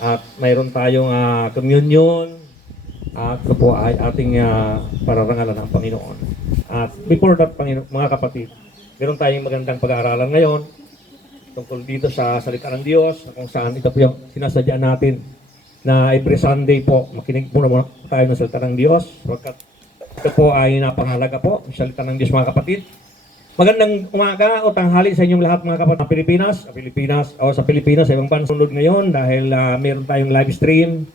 At mayroon tayong communion at ito po ay ating pararangalan ng Panginoon. At before that, mga kapatid, meron tayong magandang pag-aaralan ngayon tungkol dito sa salita ng Diyos, kung saan ito po yung sinasadya natin na every Sunday po, makinig muna tayo ng salita ng Diyos, sapagkat ito po ay napangalaga po, ang salita ng Diyos mga kapatid. Magandang umaga o tanghali sa inyong lahat mga kapatid sa Pilipinas, sa ibang bansa sunod ngayon dahil meron tayong live stream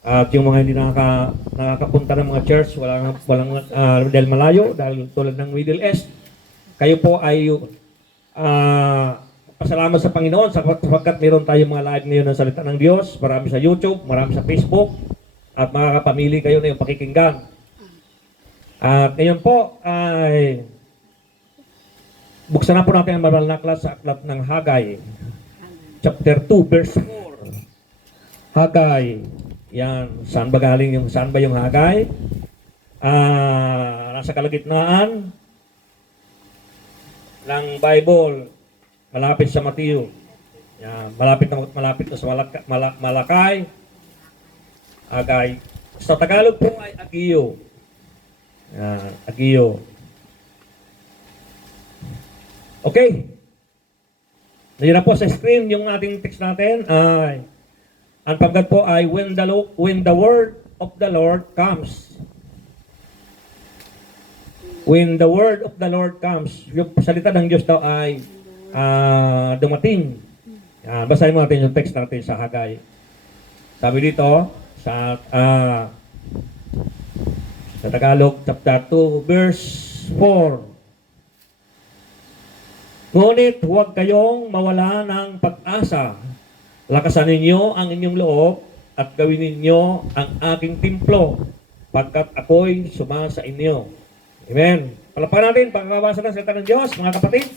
at yung mga hindi nakakapunta ng mga church, walang dahil malayo, dahil tulad ng Middle East, kayo po ay pasalamat sa Panginoon sapagkat meron tayong mga live ngayon ng salita ng Diyos, marami sa YouTube, marami sa Facebook, at makakapamili kayo na yung pakikinggan. At ngayon po ay buksan na po natin ang maral na aklat sa aklat ng Hagay, chapter 2, verse 4. Hagay, yan, saan ba yung Hagay? Nasa kalagitnaan ng Bible, malapit sa Mateo. Yan, malapit na sa Malakay. Hagay. Sa Tagalog po ay Agiyo. Yan, Agiyo. Okay. Nandiyan na po sa screen yung ating text natin ay ang pagkat po ay when the word of the Lord comes. When the word of the Lord comes, yung salita ng Diyos daw ay dumating. Basahin mo natin yung text natin sa Hagay. Sabi dito sa Tagalog chapter 2 verse 4. Ngunit huwag kayong mawala ng pag-asa. Lakasan ninyo ang inyong loob at gawin ninyo ang aking templo pagkat ako'y sumasa inyo. Amen. Palapakan natin pagkabasa ng salita ng Diyos, mga kapatid.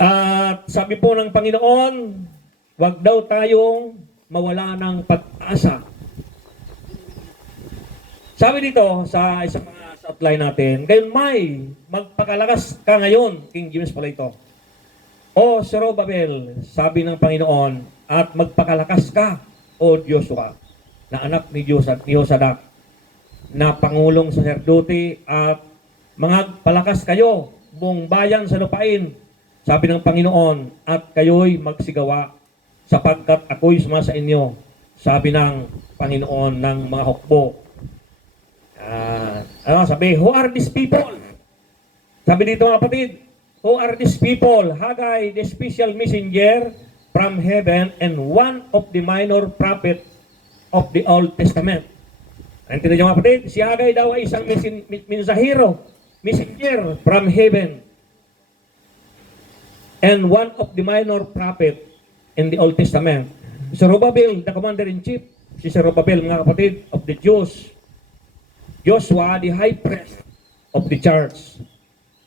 At sabi po ng Panginoon, huwag daw tayong mawala ng pag-asa. Sabi dito sa isang outline natin, ngayon may magpakalakas ka ngayon, King James pala ito. O Zorobabel, sabi ng Panginoon, at magpakalakas ka, O Joshua, na anak ni Josadak, na pangulong saserdote, at magpalakas kayo, buong bayan sa lupain, sabi ng Panginoon, at kayo'y magsigawa, sapagkat ako'y sumasa inyo, sabi ng Panginoon ng mga hukbo. Sabi, who are these people? Sabi dito mga kapatid, who are these people? Hagay, the special messenger from heaven and one of the minor prophet of the Old Testament. Naintindihan niyo mga kapatid? Si Hagay daw ay isang messenger from heaven and one of the minor prophet in the Old Testament. Zerubbabel, the commander-in-chief, si Zerubbabel mga kapatid of the Jews. Joshua, the high priest of the church.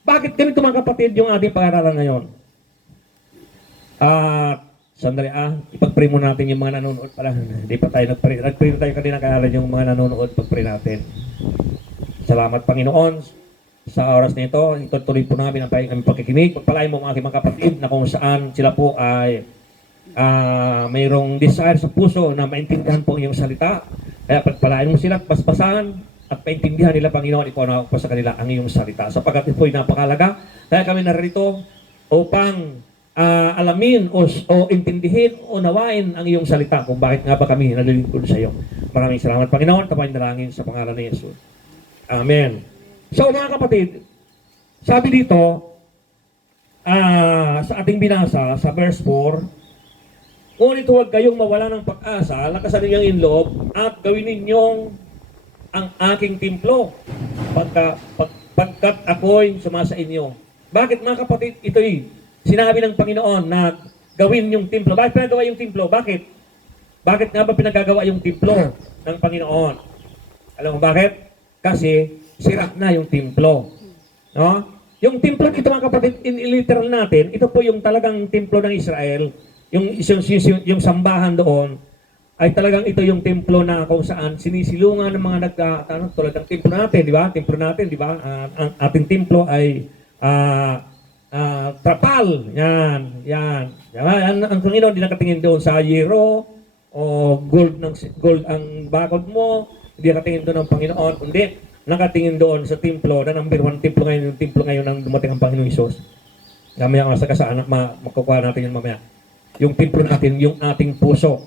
Bakit ganito mga kapatid yung ating pag-aaralan ngayon? Sandali ipag-pray mo natin yung mga nanonood pala. Hindi pa tayo nag-pray. Nag-pray tayo kanina kaya yung mga nanonood, pag-pray natin. Salamat Panginoon sa oras na ito. Itutuloy po namin ang aming pagkikinig. Pagpalain mo mga aking mga kapatid na kung saan sila po ay mayroong desire sa puso na maintindihan po yung salita. Kaya pagpalain mo sila, basbasan, at paintindihan nila, Panginoon, ipanaw po sa kanila ang iyong salita. Sapagkat ito ay napakalaga. Kaya kami narito upang alamin o intindihin o nawain ang iyong salita kung bakit nga ba kami nalilingkod sa iyo. Maraming salamat, Panginoon. Tapain dalangin sa pangalan ni Jesus. Amen. So, mga kapatid, sabi dito, sa ating binasa, sa verse 4, ngunit huwag kayong mawala ng pag-asa, lakasan ninyong inloob, at gawin ninyong ang aking templo pagkat ako'y sumasa inyo. Bakit mga kapatid? Ito'y sinabi ng Panginoon na gawin yung templo. Bakit pinagawa yung templo? Bakit? Bakit nga ba pinagagawa yung templo ng Panginoon? Alam mo bakit? Kasi sira na yung templo. No? Yung templo ito mga kapatid, in literal natin, ito po yung talagang templo ng Israel, yung sambahan doon, ay talagang ito yung templo na kung saan sinisilungan ng mga tulad ng templo natin, di ba? Templo natin, di ba? Ang ating templo ay trapal. Yan. Ang Panginoon di nakatingin doon sa yero o gold ang bakod mo, hindi nakatingin doon ng Panginoon, kundi nakatingin doon sa templo, na number 1 templo ngayon, yung templo ngayon ng dumating ang Panginoong Isus. Mamaya masagasaan, makukuha natin yun mamaya. Yung templo natin, yung ating puso.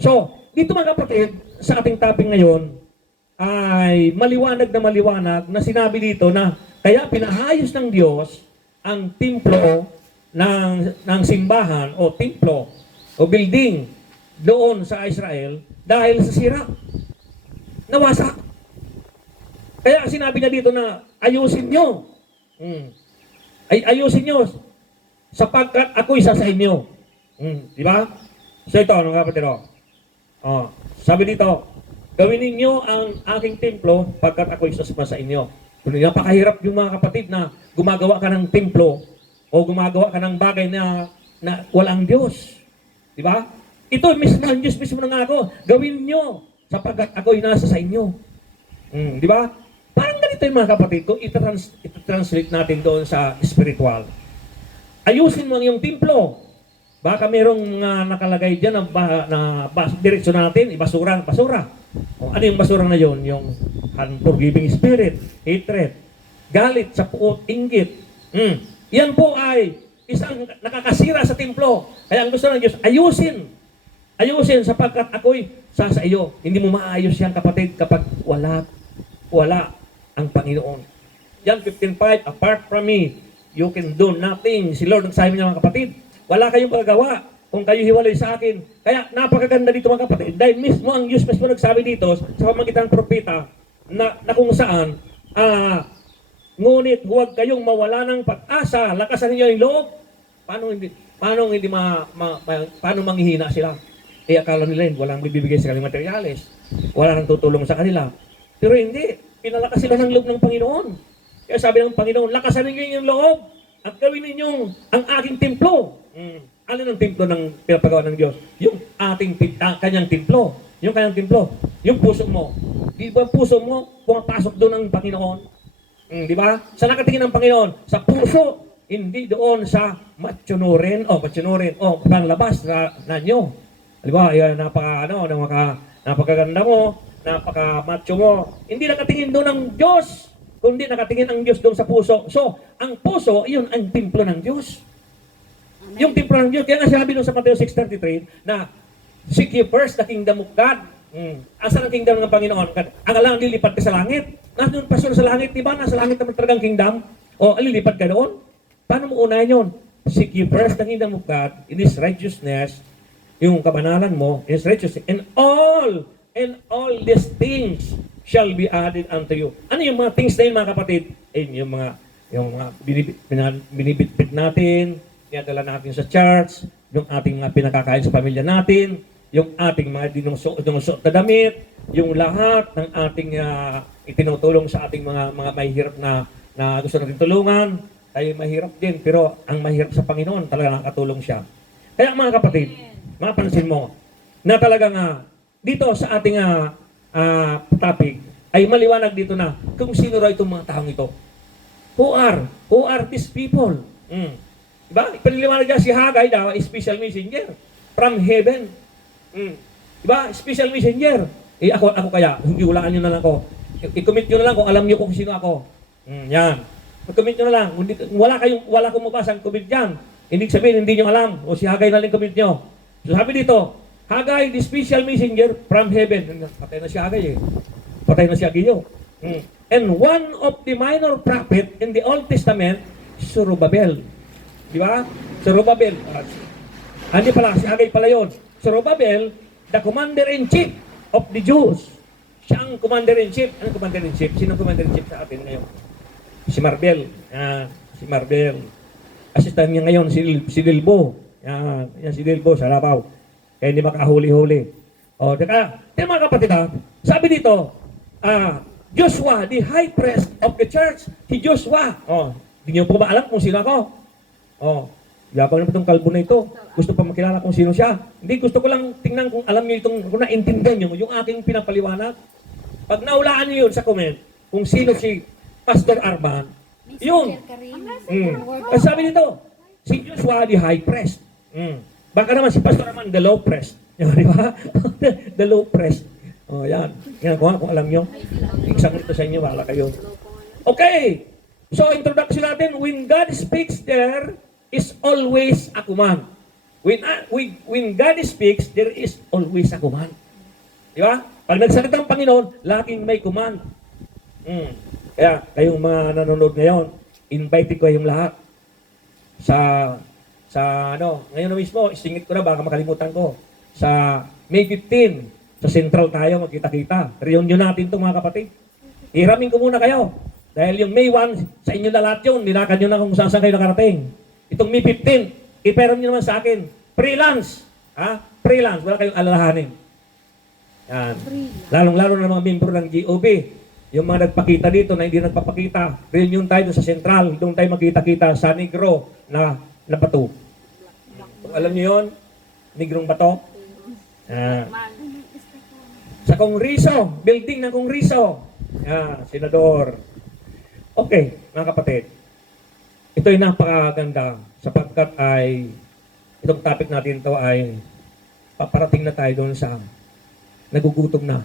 So, dito mga kapatid, sa ating topic ngayon, ay maliwanag na sinabi dito na kaya pinahayos ng Diyos ang templo ng simbahan o templo o building doon sa Israel dahil sa sira. Nawasak. Kaya sinabi niya dito na ayusin nyo. Ayusin nyo sapagkat ako isa sa inyo. Di ba? So ito, mga kapatid, sabi dito, gawin ninyo ang aking templo pagkat ako isa sa inyo. Napakahirap yung mga kapatid na gumagawa ka ng templo o gumagawa ka ng bagay na walang Diyos. Di ba? Ito mismo, ang Diyos mismo na ako. Gawin nyo sapagkat ako'y nasa sa inyo. Di ba? Parang ganito yung mga kapatid, kung ita-translate natin doon sa spiritual. Ayusin mo ang iyong templo. Baka merong nakalagay dyan na direksyon natin, basura. O, ano yung basura na yon? Yung unforgiving spirit, hatred, galit, sa puot, inggit. Yan po ay isang nakakasira sa templo. Kaya ang gusto ng Diyos, ayusin sapagkat ako'y sa iyo. Hindi mo maayos yan, kapatid, kapag wala ang Panginoon. John 15:5, apart from me, you can do nothing. Si Lord nagsabi niya, mga kapatid, wala kayong magagawa kung kayo hiwalay sa akin. Kaya napakaganda dito, mga kapatid, dahil mismo ang Diyos mismo nagsabi dito sa pamagitan ng propeta na kung saan ngunit huwag kayong mawala ng pag-asa, lakasan niyo yung loob. Paano manghihina sila? Akala nila walang bibigay sa kanilang materyales, wala nang tutulong sa kanila. Pero hindi, pinalakas sila ng loob ng Panginoon. Kaya sabi ng Panginoon, lakasan niyo yung loob at gawin ninyong ang aking templo. Ano ng templo ng pinapagawa ng Diyos? Yung kanyang templo. Yung kanyang templo. Yung puso mo. Di ba puso mo pumapasok doon ang Panginoon? Di ba? Sa nakatingin ng Panginoon, sa puso, hindi doon sa matsunurin o panglabas na nyo. Di ba? Napakaganda mo, napaka-macho mo. Hindi nakatingin doon ang Diyos, kundi nakatingin ang Diyos doon sa puso. So, ang puso, yun ang templo ng Diyos. Yung templo ng Diyos. Kaya nga sinabi doon sa Mateo 6:33 na seek ye first the kingdom of God. Asan ang kingdom ng Panginoon? Ang alang lilipat ka sa langit. Nandun pastor sa langit, di ba? Nasa langit naman talagang kingdom. O, lilipat ka doon? Paano mo unahin yun? Seek ye first the kingdom of God in His righteousness, yung kabanalan mo, in His righteousness, and all these things shall be added unto you. Ano yung mga things na yun, mga kapatid? Yung mga binibitbit natin, dinadala natin sa church, yung ating mga pinakakain sa pamilya natin, yung ating mga dinungsuot na damit, yung lahat ng ating itinutulong sa ating mga mahihirap na gusto natin tulungan. Tayo mahirap din, pero ang mahirap sa Panginoon, talaga nakatulong siya. Kaya mga kapatid, mapansin mo, na talagang dito sa ating topic, ay maliwanag dito na kung sino raw itong mga taong ito. Who are these people? Diba? Ipiniliwanag niya si Haggai daw, special messenger from heaven. Diba? Special messenger. Ako kaya, hulaan nyo na lang ako. I-commit nyo na lang kung alam nyo kung sino ako. Yan. I-commit nyo na lang. Wala kong mabasang commit yan. Hindi sabihin, hindi nyo alam. O si Haggai na lang commit nyo. So sabi dito, Haggai, the special messenger from heaven. Patay na si Haggai Patay na si Agio. And one of the minor prophet in the Old Testament, Zorobabel. Di ba? Zorobabel. Hindi pala, si Haggai pala yun. Zorobabel, the commander-in-chief of the Jews. Siya ang commander-in-chief. Anong commander-in-chief? Sino ang commander-in-chief sa atin ngayon? Si Marbel. Si Marbel. Assistant niya ngayon, si Dilbo. Yan si Dilbo sa Labaw. Kaya hindi makahuli-huli. Mga kapatid sabi dito, Joshua, the high priest of the church, si Joshua. Hindi niyo po ba alam kung sino ako? Yabang na pa itong kalbo na ito. Gusto pa makilala kung sino siya. Hindi, gusto ko lang tingnan kung alam niyo kung naintindihan niyo yung aking pinapaliwanag. Pag naulaan niyo yun sa comment, kung sino si Pastor Arban, yun. Sabi nito, si Joshua, the high priest. Baka naman si Pastor Arban, the low priest. Di ba? The low press. Oh, yan. Yan ko kung alam nyo. Exam ito sa inyo, wala kayo. Okay. So, introduction natin, when God speaks, there is always a command. When God speaks, there is always a command. Di ba? Pag nagsalita ang Panginoon, laging may command. Kaya, kayong mga nanonood ngayon, invite ko kayong lahat ngayon na mismo, isingit ko na, baka makalimutan ko. Sa May 15, sa Central tayo, magkita-kita. Reunion natin ito, mga kapatid. Hiramin ko muna kayo. Dahil yung May 1, sa inyo na lahat yun, nilakan nyo na kung saan kayo nakarating. Itong May 15, iperam nyo naman sa akin. Freelance. Freelance, wala kayong alalahanin. Yan. Lalong-lalo na mga membro ng GOB. Yung mga nagpakita dito na hindi nagpapakita, reunion tayo sa Central, doon tayo magkita-kita sa Negro na bato. Kung alam niyo yon, Negrong bato. Sa Kongreso, building ng Kongreso. Senador. Okay, mga kapatid. Ito ay napakaganda sapagkat ay itong topic natin ito ay paparating na tayo doon sa nagugutom na.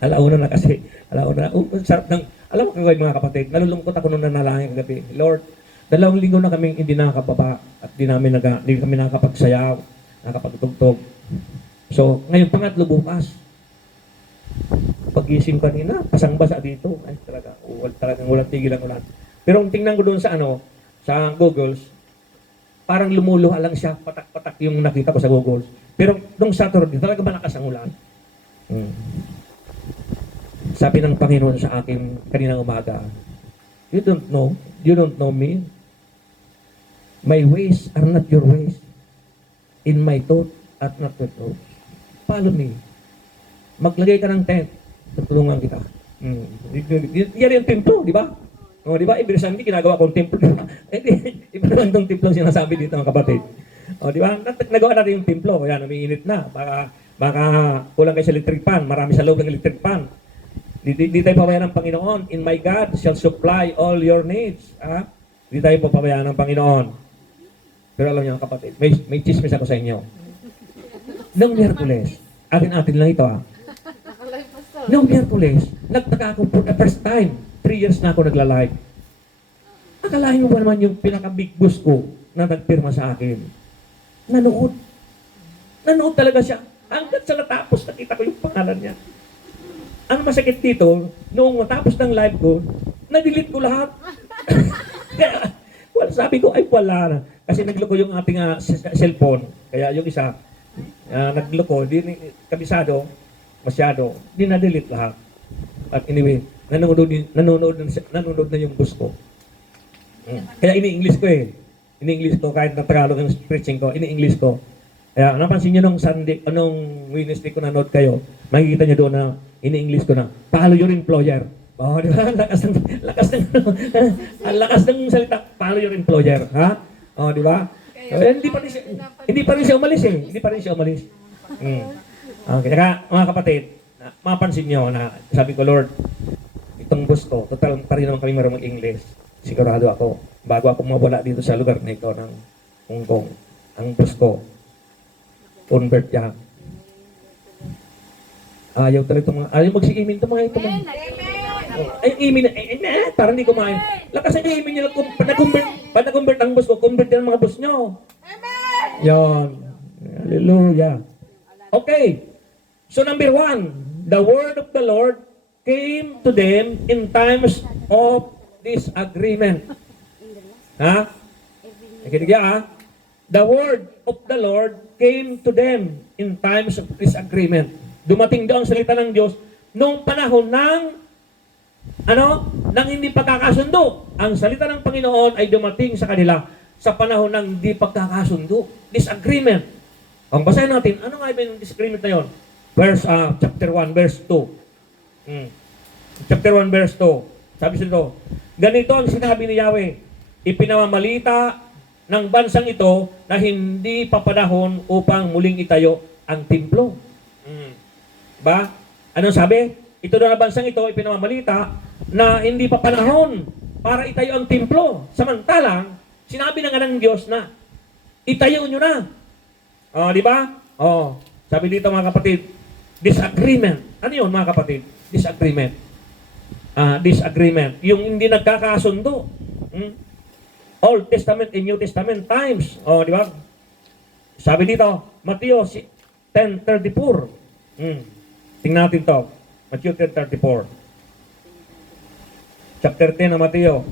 Alauna na kasi. Alauna na. Sarap ng, alam mo kagawin mga kapatid, nalulungkot ako nung nanalangin gabi. Lord, 2 linggo na kaming hindi nakakababa at di kami nakakapagsayaw, nakakapagtugtog. So, ngayon pangatlo bukas. Pag-ising kanina, pasang-basa dito. Ay, talagang walang tigil ang ulan. Pero kung tingnan ko doon sa sa Google, parang lumuluha lang siya, patak-patak yung nakita ko sa Google. Pero nung Saturday, talaga malakas ang ulan. Sabi ng Panginoon sa akin kaninang umaga, you don't know me. My ways are not your ways. In my thought at not your thoughts. Follow me. Maglagay ka ng tent. Tutulungan kita. Yan yung templo, di ba? O, di ba? Every Sunday, ginagawa kong templo. Iba naman itong templo sinasabi dito, mga kapatid. O, di ba? Nagawa natin yung templo. Yan, umiinit na. Baka kulang kayo sa electric pan. Marami sa loob ng electric pan. Di tayo pabayaan ng Panginoon. In my God shall supply all your needs. Di tayo pabayaan ng Panginoon. Pero alam niyo, kapatid, may chismis ako sa inyo. Noong Miyerkules, atin lang ito Noong Miyerkules, nagtaka ako for the first time. 3 years na ako nagla-live. Akalain mo ba naman yung pinaka-big boss ko na nagpirma sa akin? Nanood. Nanood talaga siya. Hanggang sa natapos, nakita ko yung pangalan niya. Ang masakit dito, noong matapos ng live ko, na-delete ko lahat. Kaya, sabi ko, ay wala na. Kasi nagloko yung ating cellphone. Kaya yung isa, nagloko, kabisado, masyado, di na-delete lahat. At anyway, nanonood na yung boss ko. Kaya ini-English ko Ini-English ko, kahit na Tagalog ang preaching ko, ini-English ko. Kaya napansin nyo nung Sunday, Wednesday ko nanood kayo, makikita nyo doon na ini-English ko na, follow your employer. Oh, di ba? Lakas ng salita, follow your employer. Ha? Oh, di ba? Hindi pa rin siya umalis. Okay, kaya mga kapatid, mapansin nyo na sabi ko, Lord, itong boss ko, total pa rin naman kami marunong English. Sigurado ako, bago ako mawala dito sa lugar na ito ng Hong Kong, ang boss ko, convert yan. Ayaw magsi-imin ito mga ito. Ay, imin na, parang hindi kumain. Lakas ang imin nyo, nag-convert ang boss ko, convert yan ang mga boss nyo. Yan. Hallelujah. Okay. So number 1, the word of the Lord came to them in times of disagreement. Nakinig The word of the Lord came to them in times of disagreement. Dumating daw ang salita ng Diyos noong panahon ng hindi pagkakasundo. Ang salita ng Panginoon ay dumating sa kanila sa panahon ng hindi pagkakasundo. Disagreement. Ang basahin natin, ano nga ba yung disagreement na yun? Chapter 1, verse 2. Chapter 1, verse 2. Sabi dito, ganito ang sinabi ni Yahweh, ipinamamalita ng bansang ito na hindi papanahon upang muling itayo ang templo. Ba? Anong sabi? Ito na bansang ito, ipinamamalita na hindi papanahon para itayo ang templo. Samantalang, sinabi na nga ng Diyos na itayo nyo na. Di ba? Oh, sabi dito mga kapatid, disagreement. Ano yun mga kapatid? Disagreement. Disagreement. Yung hindi nagkakasundo. Hmm? Old Testament and New Testament times. Oh, di ba? Sabi dito, Matthew 10:34. Tingnan natin to. Matthew 10:34. Chapter 10 ng Matthew.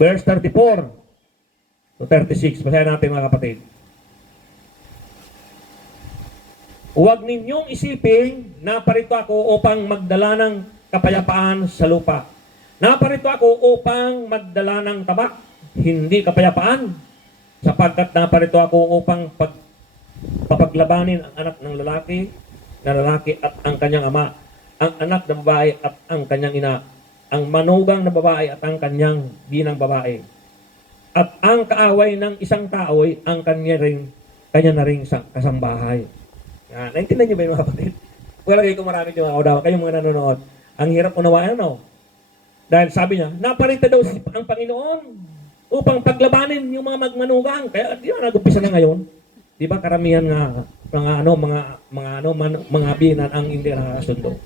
Verse 34 to 36. Basahin natin mga kapatid. Huwag ninyong isipin na parito ako upang magdala ng kapayapaan sa lupa. Naparito ako upang magdala ng tabak, hindi kapayapaan. Sapagkat naparito ako upang papaglabanin ang anak ng lalaki at ang kanyang ama, ang anak ng babae at ang kanyang ina, ang manugang na babae at ang kanyang binang babae. At ang kaaway ng isang tao ay ang kanya na ring kasambahay. Yan. Naintindihan niyo ba yung mga kapatid? Wala kayo kung marami yung mga kaudawa, kayong mga nanonood. Ang hirap unawaan, ano? Dahil sabi niya, naparito daw ang Panginoon upang paglabanin yung mga magmanugang. Kaya di ba nag-umpisa na ngayon? Di ba karamihan nga mga binan ang hindi nakakasundo.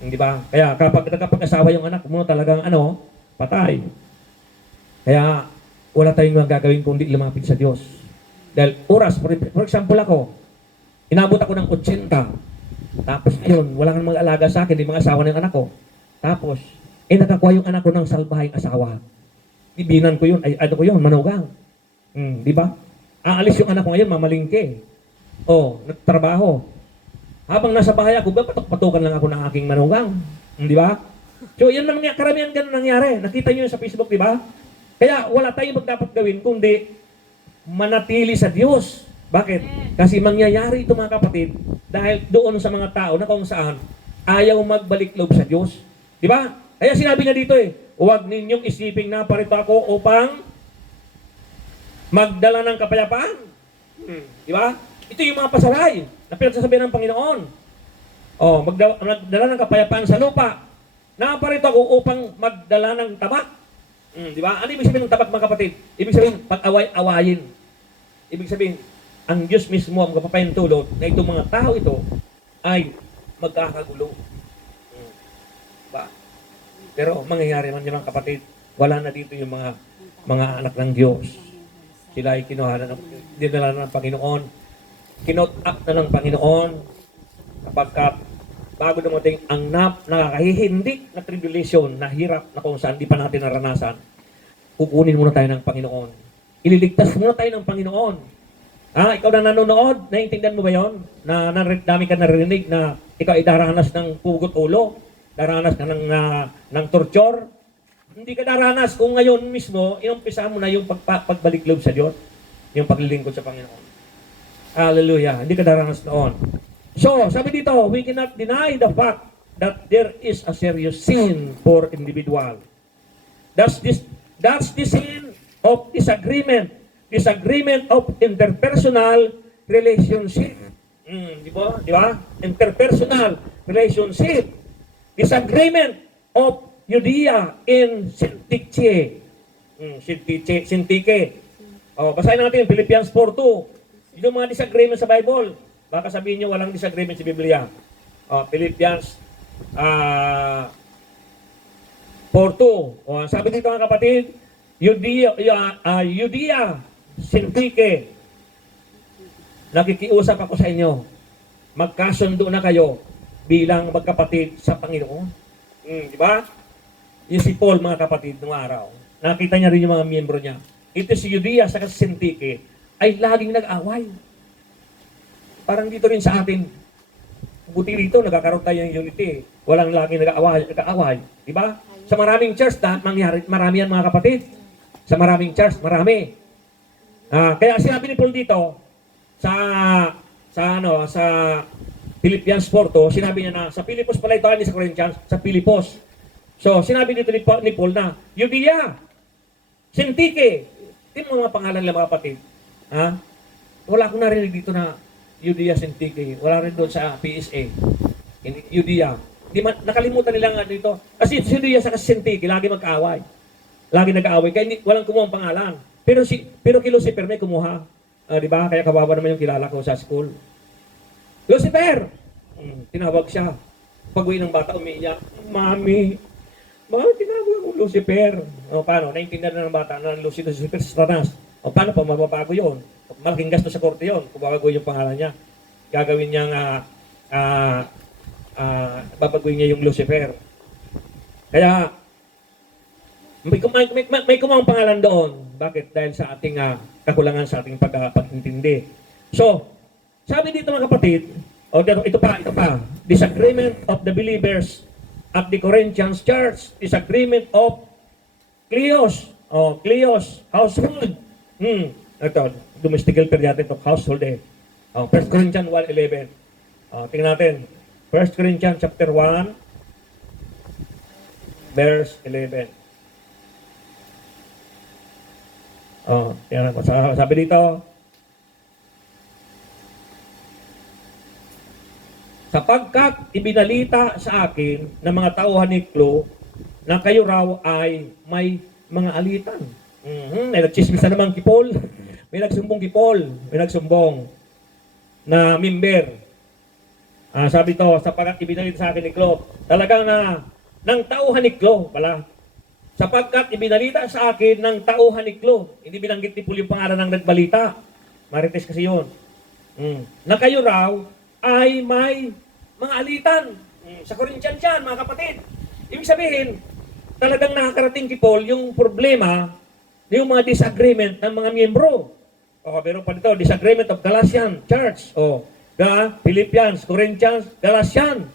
Di ba? Kaya kapag nagkapag-asawa yung anak mo, talagang patay. Kaya wala tayong magagawin kundi lumapit sa Diyos. Dahil oras, for example ako, inabot ako ng 80. Tapos yun, wala kang mag-alaga sa akin, di mga asawa ng anak ko. Tapos, nakakuha yung anak ko ng salbahing asawa. Ibinan ko yun, manugang. Di ba? Aalis yung anak ko ngayon, mamalingke. Nagtrabaho. Habang nasa bahay ako, patok-patukan lang ako ng aking manugang. Di ba? So, yan karamihan ganun nangyari. Nakita nyo yun sa Facebook, di ba? Kaya wala tayong dapat gawin kundi manatili sa Diyos. Bakit? Kasi mangyayari ito mga kapatid dahil doon sa mga tao na kung saan ayaw magbalik loob sa Diyos. Di ba? Kaya sinabi niya dito huwag ninyong isiping na parito ako upang magdala ng kapayapaan. Di ba? Ito yung mga pasaray na pinagsasabihan ng Panginoon. Magdala ng kapayapaan sa lupa. Naparito ako upang magdala ng tabak. Di ba? Ano ibig sabihin ng tabak mga kapatid? Ibig sabihin pag-away-awayin. Ibig sabihin, ang Diyos mismo ang magpapahintulot na itong mga tao ito ay magkakagulo. Ba? Pero mangyayari man yung mga kapatid, wala na dito yung mga anak ng Diyos. Sila ay dinala ng Panginoon. Kinot up na ng Panginoon kapag bago dumating ang nakakahihindik na tribulation, na hirap na kung saan di pa natin naranasan, kukunin muna tayo ng Panginoon. Ililigtas muna tayo ng Panginoon. Ikaw na nanonood, naiintindihan mo ba yon? Na dami ka narinig na ikaw ay daranas ng pugot ulo, daranas ka ng torture. Hindi ka daranas kung ngayon mismo, inumpisa mo na yung pagbalik loob sa Diyos, yung paglilingkod sa Panginoon. Hallelujah. Hindi ka daranas noon. So, sabi dito, we cannot deny the fact that there is a serious sin for individual. That's the sin of disagreement of interpersonal relationship. Di ba? Interpersonal relationship. Disagreement of Judea in Syntyche. Syntyche. Basahin natin Philippians 4:2. Yung mga disagreement sa Bible. Baka sabihin nyo walang disagreement sa Biblia. Philippians 4:2. Sabi dito mga kapatid, Judea, Syntyche, nakikiusap ako sa inyo. Magkasundo na kayo bilang magkapatid sa Panginoon. Di ba? Yung si Paul, mga kapatid, nung araw, nakita niya rin yung mga miyembro niya. Ito si Judea sa Syntyche ay laging nag-away. Parang dito rin sa atin, buti rito, nagkakaroon tayo ng unity. Walang laging nag-aaway. Di ba? Sa maraming church, marami yan mga kapatid. Sa maraming church, marami. Kaya sinabi ni Paul dito, sa Philippians 4:2, sinabi niya na sa Pilipos pala ito, hindi sa Corinthians, sa Pilipos. So, sinabi dito ni Paul na, Judea, Syntyche, ito mga pangalan lang mga kapatid. Wala akong narinig dito na Judea, Syntyche. Wala rin doon sa PSA. Judea. Nakalimutan nila nga dito. Kasi Judea sa Syntyche, lagi mag-away. Lagi nag-aaway, kaya walang kumuha ang pangalan. Pero kay Lucifer may kumuha. Di ba? Kaya kawawa naman yung kilala ko sa school. Lucifer! Tinawag siya. Pag-uwi ng bata, umiiyak. Mami, tinawag akong Lucifer. Paano? Naintindihan na ng bata na Lucifer sa Satanas. Paano pa mababago yun? Malaking gasto sa korte yun kung babagoy yung pangalan niya. Gagawin niyang babagoy niya yung Lucifer. Kaya may kumang pangalan doon. Bakit? Dahil sa ating kakulangan sa ating pag-intindi. So, sabi dito mga kapatid, ito pa, disagreement of the believers at the Corinthians church, disagreement of Kleos, household. Ito, domestic helper natin ito, household 1 Corinthians 1:11. Tingnan natin. 1 Corinthians chapter 1, verse 11. Tingnan ko. Sabi dito, sapagkat ibinalita sa akin ng mga tauhan ni Klo na kayo raw ay may mga alitan. May nagchismis na naman kay Paul. May nagsumbong kay Paul. May nagsumbong na member. Sabi to, sapagkat ibinalita sa akin ni Klo. Talagang ng tauhan ni Klo pala. Sapagkat ibinalita sa akin ng tauhan ni Klo. Hindi binanggit ni Paul yung pangalan ng nagbalita. Marites kasi yun. Na kayo raw ay may mga alitan. Sa Corinthians yan, mga kapatid. Ibig sabihin, talagang nakakarating kay Paul yung problema, yung mga disagreement ng mga miyembro. Pero pa dito, disagreement of Galatian Church. Philippians, Corinthians, Galatian.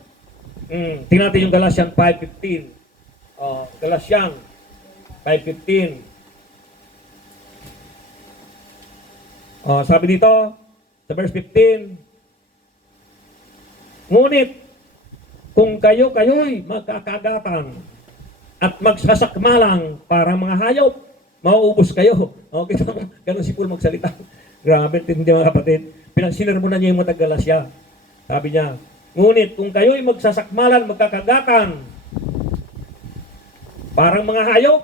Tingnan natin yung Galatian 5:15. Galatian 5:15. Sabi dito, sa verse 15, ngunit, kung kayo'y magkakagatan at magsasakmalang para mga hayop, mauubos kayo. Okay, ganun si Paul magsalita. Grabe, hindi mga kapatid. Pinagsinirmonan niya yung mga taga-Galasya. Sabi niya, ngunit kung kayo'y magsasakmalan, magkakagatan, parang mga hayop,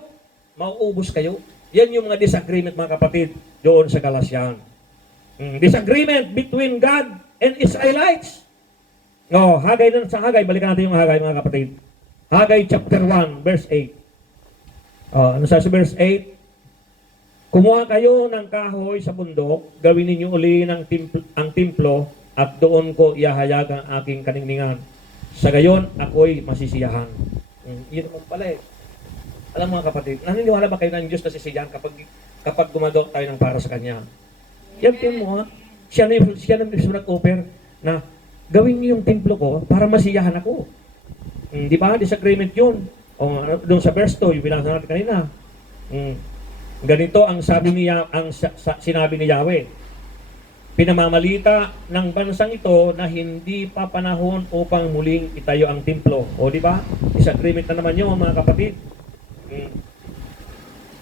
mauubos kayo. Yan yung mga disagreement, mga kapatid, doon sa Galatian. Disagreement between God and Israelites. Hagay sa Hagay, balikan natin yung Hagay, mga kapatid. Hagay chapter 1, verse 8. Ano sa verse 8? Kumuha kayo ng kahoy sa bundok, gawin ninyo uli ang templo, at doon ko ihahayag ang aking kaningningan. Sa gayon, ako'y masisiyahan. Yun naman pala Alam mga kapatid, naniniwala ba kayo ng Diyos na sisiyahan kapag gumagawa tayo ng para sa Kanya? Yan din mo siya na mismo nag-offer na gawin niyo yung templo ko para masiyahan ako. Di ba? Disagreement yun. Doon sa verse 2, yung binasa natin kanina. Ganito ang sinabi ni Yahweh. Pinamamalita ng bansang ito na hindi pa panahon upang muling itayo ang templo. Di ba? Disagreement na naman yun, mga kapatid.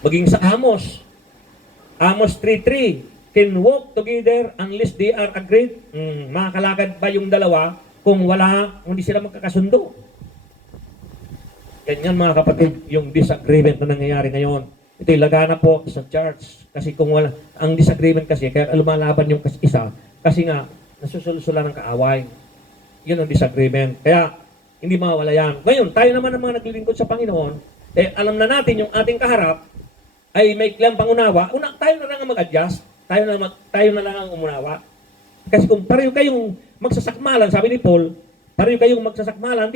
Maging sa Amos 3:3, can walk together unless they are agreed. Makakalakad ba yung dalawa kung hindi sila magkakasundo? Ganyan mga kapatid, yung disagreement na nangyayari ngayon. Ito'y lagana po sa church. Kasi kung ang disagreement kasi, kaya lumalaban yung isa, kasi nga, nasusulusula ng kaaway. Yun ang disagreement. Kaya, hindi mawala yan. Ngayon, tayo naman ang mga naglilingkod sa Panginoon, alam na natin yung ating kaharap, ay may kailang pangunawa, tayo na lang ang mag-adjust, tayo na lang ang umunawa. Kasi kung pareho kayong magsasakmalan, sabi ni Paul, pareho kayong magsasakmalan,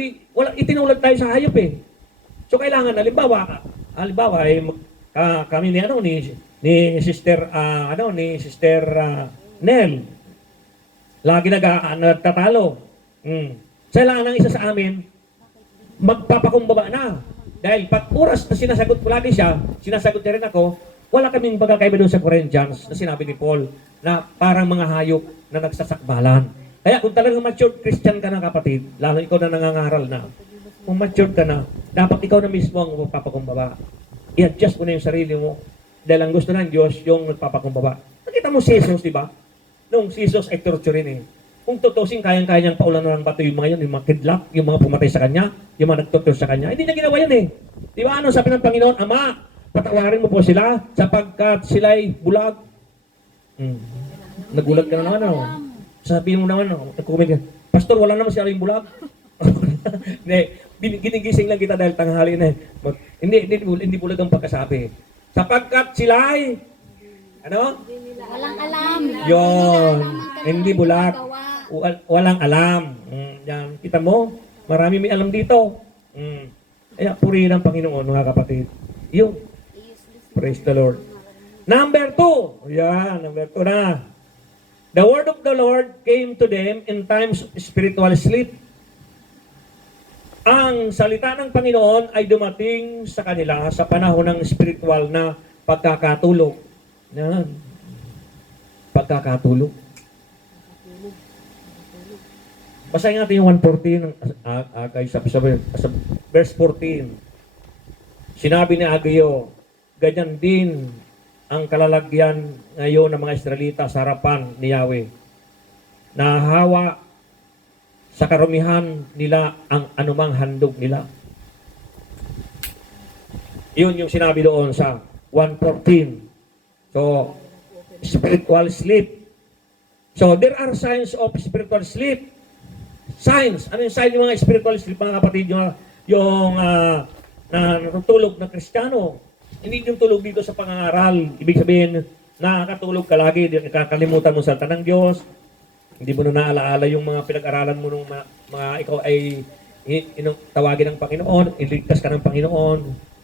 itinulad tayo sa hayop So kailangan, halimbawa kami ni Sister Nel, lagi nagtatalo. Kailangan ng isa sa amin magpapakumbaba na. Dahil pag oras na sinasagot ko lagi siya, sinasagot niya rin ako, wala kaming pagkakaiba doon sa Corinthians na sinabi ni Paul na parang mga hayop na nagsasakbalan. Kaya kung talagang matured Christian ka na kapatid, lalo ikaw na nangangaral na, kung matured ka na, dapat ikaw na mismo ang magpapakumbaba. I-adjust mo na yung sarili mo. Dahil ang gusto ng Diyos, yung magpapakumbaba. Nakita mo si Jesus, di ba? Nung si Jesus ay torturin Kung tutusin, kayang-kaya niyang paulan na ng bato yung mga yun, yung mga kidlap, yung mga pumatay sa kanya, yung mga nagtutur sa kanya. Hindi niya ginawa yun Di ba? Ano sabi ng Panginoon? Ama, patawarin mo po sila sapagkat sila'y bulag. Nagulat ka na naman, ano? Sabihin mo naman, nag-comment ka, Pastor, wala naman siya yung bulag. Hindi, ginigising lang kita dahil tanghali na. Hindi bulag ang pagkasabi. Sapagkat sila'y, ano? Walang alam. Yon, hindi bulag. Walang alam. Yan, kita mo, marami may alam dito. Kaya purihin ang Panginoon, mga kapatid. Yung, praise the Lord. Number 2. Yan, number 2 na. The word of the Lord came to them in times of spiritual sleep. Ang salita ng Panginoon ay dumating sa kanila sa panahon ng spiritual na pagkakatulog. Yan. Pagkakatulog. Basahin natin yung 1:14 sa verse 14. Sinabi ni Ageo, ganyan din ang kalalagyan ngayon ng mga Israelita sa harapan ni Yahweh. Nahahawa sa karumihan nila ang anumang handog nila. Yun yung sinabi doon sa 1:14. So, spiritual sleep. So, there are signs of spiritual sleep. Signs. Ano yung sign ng mga spiritual sleep, mga kapatid? Yung natutulog na Kristiyano. Hindi yung tulog dito sa pangangaral. Ibig sabihin, nakakatulog ka lagi, nakakalimutan mo sa salita ng Diyos. Hindi mo na naalaala yung mga pinag-aralan mo nung mga ikaw ay tawagin ng Panginoon, iligtas ka ng Panginoon,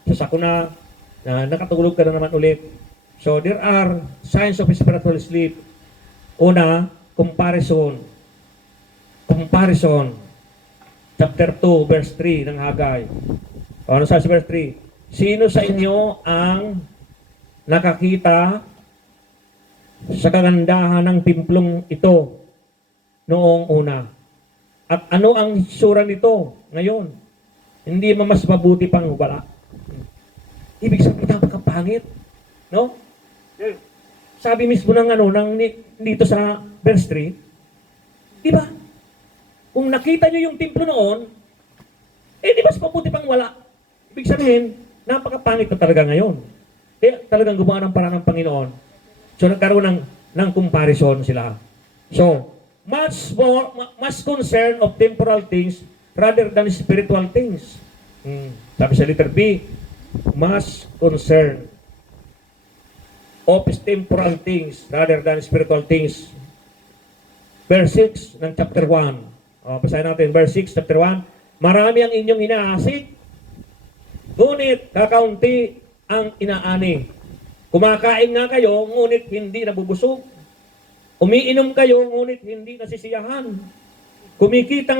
sa sakuna, na nakatulog ka na naman ulit. So, there are signs of spiritual sleep. Una, comparison. Comparison. Chapter 2, verse 3 ng Hagay. Ano sa verse 3? Sino sa inyo ang nakakita sa kagandahan ng timplong ito noong una? At ano ang hitsura nito ngayon? Hindi mas mabuti pang wala. Ibig sabihin, napakapangit. No? Sabi mismo ng dito sa verse 3, di ba? Kung nakita nyo yung templo noon, di mas mabuti pang wala. Ibig sabihin, napakapangit na talaga ngayon. Kaya talagang gumawa ng paraan ng Panginoon. So nagkaroon ng comparison sila. So, much concern of temporal things rather than spiritual things. Sabi sa letter B, much concern of temporal things rather than spiritual things. Verse 6 ng chapter 1. Basahin natin, verse 6, chapter 1. Marami ang inyong inaasik, ngunit kakaunti ang inaani. Kumakain nga kayo, ngunit hindi nabubusog. Umiinom kayo, ngunit hindi nasisiyahan. Kumikita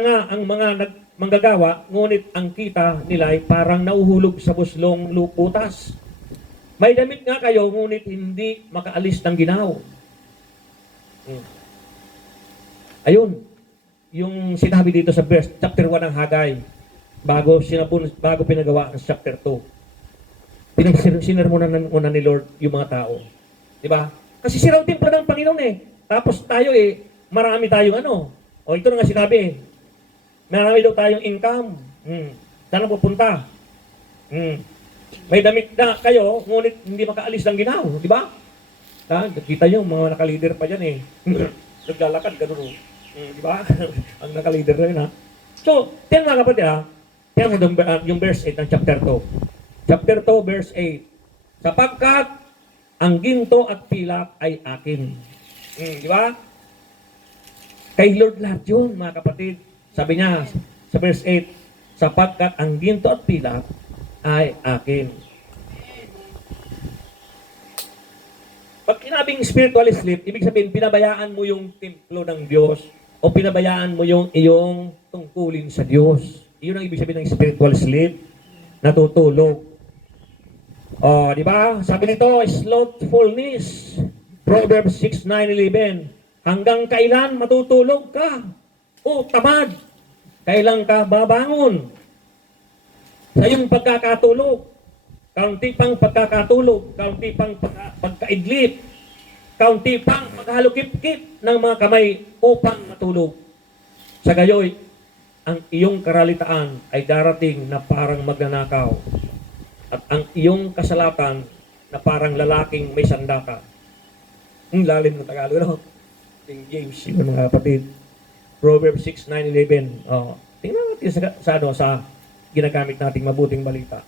nga ang mga manggagawa, ngunit ang kita nila ay parang nauhulog sa buslong luputas. May damit nga kayo, ngunit hindi makaalis ng ginaw. Ayun, yung sinabi dito sa verse, chapter 1 ng Hagay, bago pinagawa ng chapter 2. Sinermonan muna ni Lord yung mga tao. Di ba? Kasi siraw templo ng Panginoon eh. Tapos tayo marami tayong ito na nga sinabi. Marami daw tayong income. Saan pupunta? May damit na kayo, ngunit hindi makaalis ng ginaw. Di ba? Kita nyo, mga nakalider pa dyan eh. Naglalakad, gano'n. Di ba? Ang nakalider na yun ha. So, tiyan mga kapatid ha. Tiyan mo yung verse 8 ng chapter 2. Chapter 2, verse 8. Sapagkat ang ginto at pilak ay akin. Di ba? Kay Lord lahat yun, mga kapatid. Sabi niya sa verse 8, sapagkat ang ginto at pilak ay akin. Pag kinabing spiritual sleep, ibig sabihin, pinabayaan mo yung templo ng Diyos o pinabayaan mo yung iyong tungkulin sa Diyos. Iyon ang ibig sabihin ng spiritual sleep, natutulog. Di ba? Sabi nito, slothfulness. Proverbs 6:9-11. Hanggang kailan matutulog ka? Tamad. Kailan ka babangon? Sa iyong pagkakatulog, kaunti pang pagkakatulog, kaunti pang pagkaidlip, kaunti pang paghalukip-kip ng mga kamay upang matulog. Sa gayoy, ang iyong karalitaan ay darating na parang magnanakaw. At ang iyong kasalatan na parang lalaking may sandata. Ang lalim ng Tagalog, no? King James, yun mga kapatid. Proverbs 6, 9, 11. Tingnan natin sa ginagamit nating mabuting balita.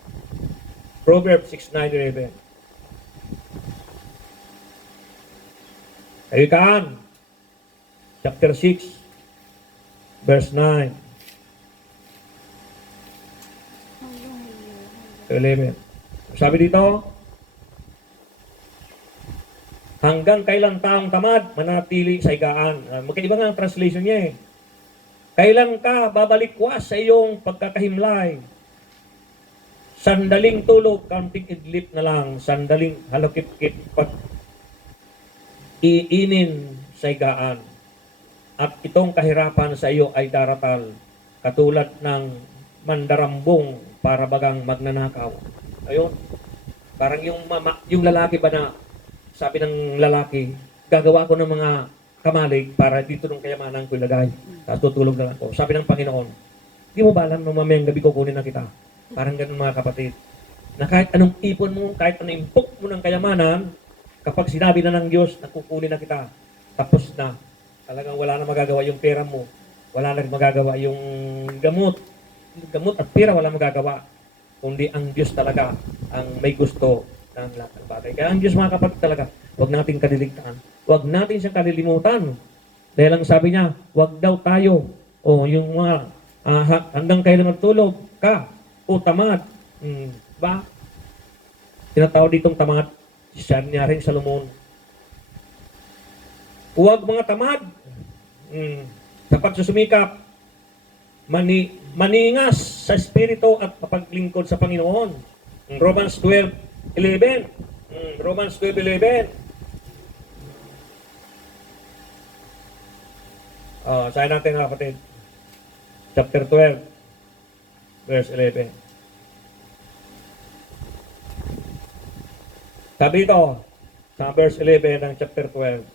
Proverbs 6, 9, 11. Kawikaan, chapter 6, verse 9 to 11. Sabi dito, hanggang kailan taong tamad manatili sa higaan. Magkaiba nga ang translation niya eh. Kailan ka babalikwas sa iyong pagkakahimlay? Sandaling tulog, kaunting idlip na lang, sandaling halukip-kip pag iinin sa higaan. At itong kahirapan sa iyo ay daratal, katulad ng mandarambong para bagang magnanakaw. Ayun. Parang yung lalaki ba na sabi ng lalaki, gagawa ko ng mga kamalig para dito ng kayamanan ko ilagay. Tapos tutulog na lang ako. Sabi ng Panginoon, di mo ba alam na mamayang gabi kukunin na kita? Parang ganun mga kapatid. Na kahit anong ipon mo, kahit anong impok mo ng kayamanan, kapag sinabi na ng Diyos na kukunin na kita, tapos na. Talagang wala na magagawa yung pera mo. Wala na magagawa yung gamot. Gamot at pera wala magagawa. Kundi ang Diyos talaga ang may gusto ng lahat ng bagay. Kaya ang Diyos mga kapatid talaga, huwag natin kaliligtaan. Huwag natin siyang kalilimutan. Dahil ang sabi niya, huwag daw tayo, o yung mga hanggang kailan magtulog ka, o tamad. Ba? Tinatawag ditong tamad, siya niya rin Solomon. Huwag mga tamad. Sa pagsusumikap, maningas sa espiritu at paglingkod sa Panginoon. Romans 12:11. Romans 12:11. Sabi natin mga kapatid. Chapter 12, verse 11. Sabi ito, sa verse 11 ng chapter 12.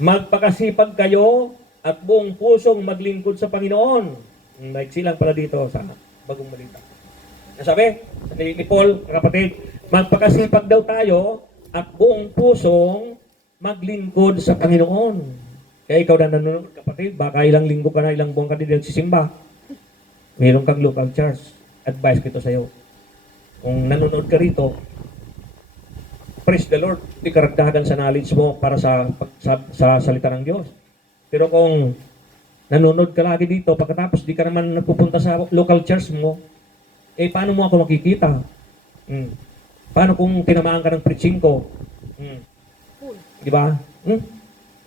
Magpakasipag kayo at buong pusong maglingkod sa Panginoon. Maiksi lang pala dito sa bagong balita. Sabi ni Paul, kapatid, magpakasipag daw tayo at buong pusong maglingkod sa Panginoon. Kaya ikaw na nanonood, kapatid, baka ilang linggo ka na, ilang buwan ka din nagsisimba. Mayroon kang local church. Advice ko ito sa iyo. Kung nanonood ka rito, praise the Lord, hindi karagdagan sa knowledge mo para sa salita ng Diyos. Pero kung nanonood ka lagi dito, pagkatapos di ka naman napupunta sa local church mo, paano mo ako makikita? Paano kung tinamaan ka ng preaching ko? Di ba?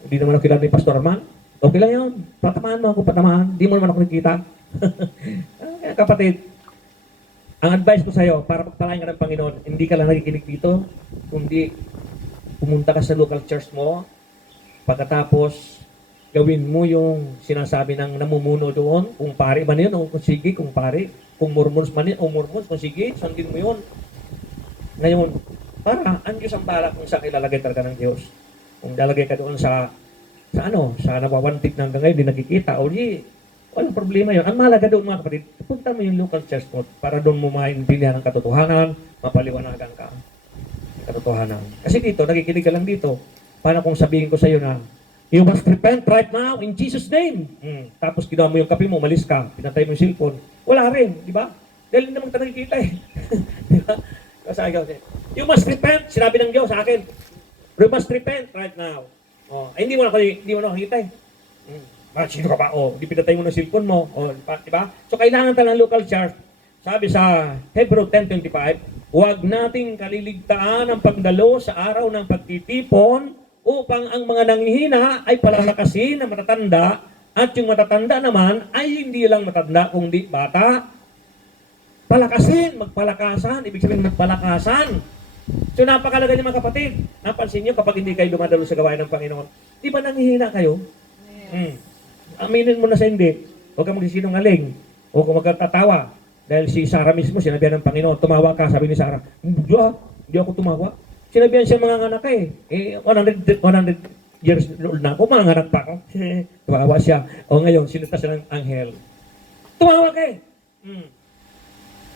Hindi naman ako kilala ni Pastor Arman. Okay lang yun. Patamaan mo ako, patamaan. Di mo naman ako nakikita. Kapatid, ang advice ko sa iyo, para pagpalain ka ng Panginoon, hindi ka lang nakikinig dito, kundi pumunta ka sa local church mo, pagkatapos gawin mo yung sinasabi ng namumuno doon, kung pari man yun, o kung sige, kung pari, kung mormons man yun, o mormons, kung sige, sundin mo yun. Ngayon, para ang Diyos ang balak kung saan ilalagay talaga ng Diyos. Kung lalagay ka doon sa nawawantik na hanggang ngayon, di nakikita, o di, walang problema yun. Ang mahalaga doon mga kapatid, punta mo yung local church mo para doon mo maintindihan ang katotohanan, mapaliwanagan ka ang katotohanan. Kasi dito, nakikinig ka lang dito. Paano kung sabihin ko sa iyo na, you must repent right now in Jesus' name. Tapos ginawa mo yung kape mo, malis ka, pinatay mo yung cellphone. Wala rin, di ba? Dahil hindi naman tayo nakikita eh. Di ba? You must repent, sinabi ng Diyos sa akin. You must repent right now. Hindi mo nakikita eh. Sino ka ba? Di pinatay mo ng cellphone mo. Di ba? So kailangan tayo ng local church. Sabi sa Hebrew 10:25, huwag nating kaliligtaan ang pagdalo sa araw ng pagtitipon upang ang mga nanghihina ay palalakasin na matatanda at yung matatanda naman ay hindi lang matanda kundi bata. Palakasin, magpalakasan, ibig sabihin magpalakasan. So napakalaga niya mga kapatid. Napansin niyo kapag hindi kayo dumadalo sa gawain ng Panginoon, di ba nanghihina kayo? Aminin mo na sa hindi. Huwag kang magsisinungaling. Huwag kang magkatatawa. Dahil si Sarah mismo, sinabihan ng Panginoon, tumawa ka, sabi ni Sarah, hindi ako tumawa. Sinabihan siya mga anak eh. 100 years old na ako, mga anak pa ako. Tumawa siya. O ngayon, sinutas siya ng anghel. Tumawa ka eh.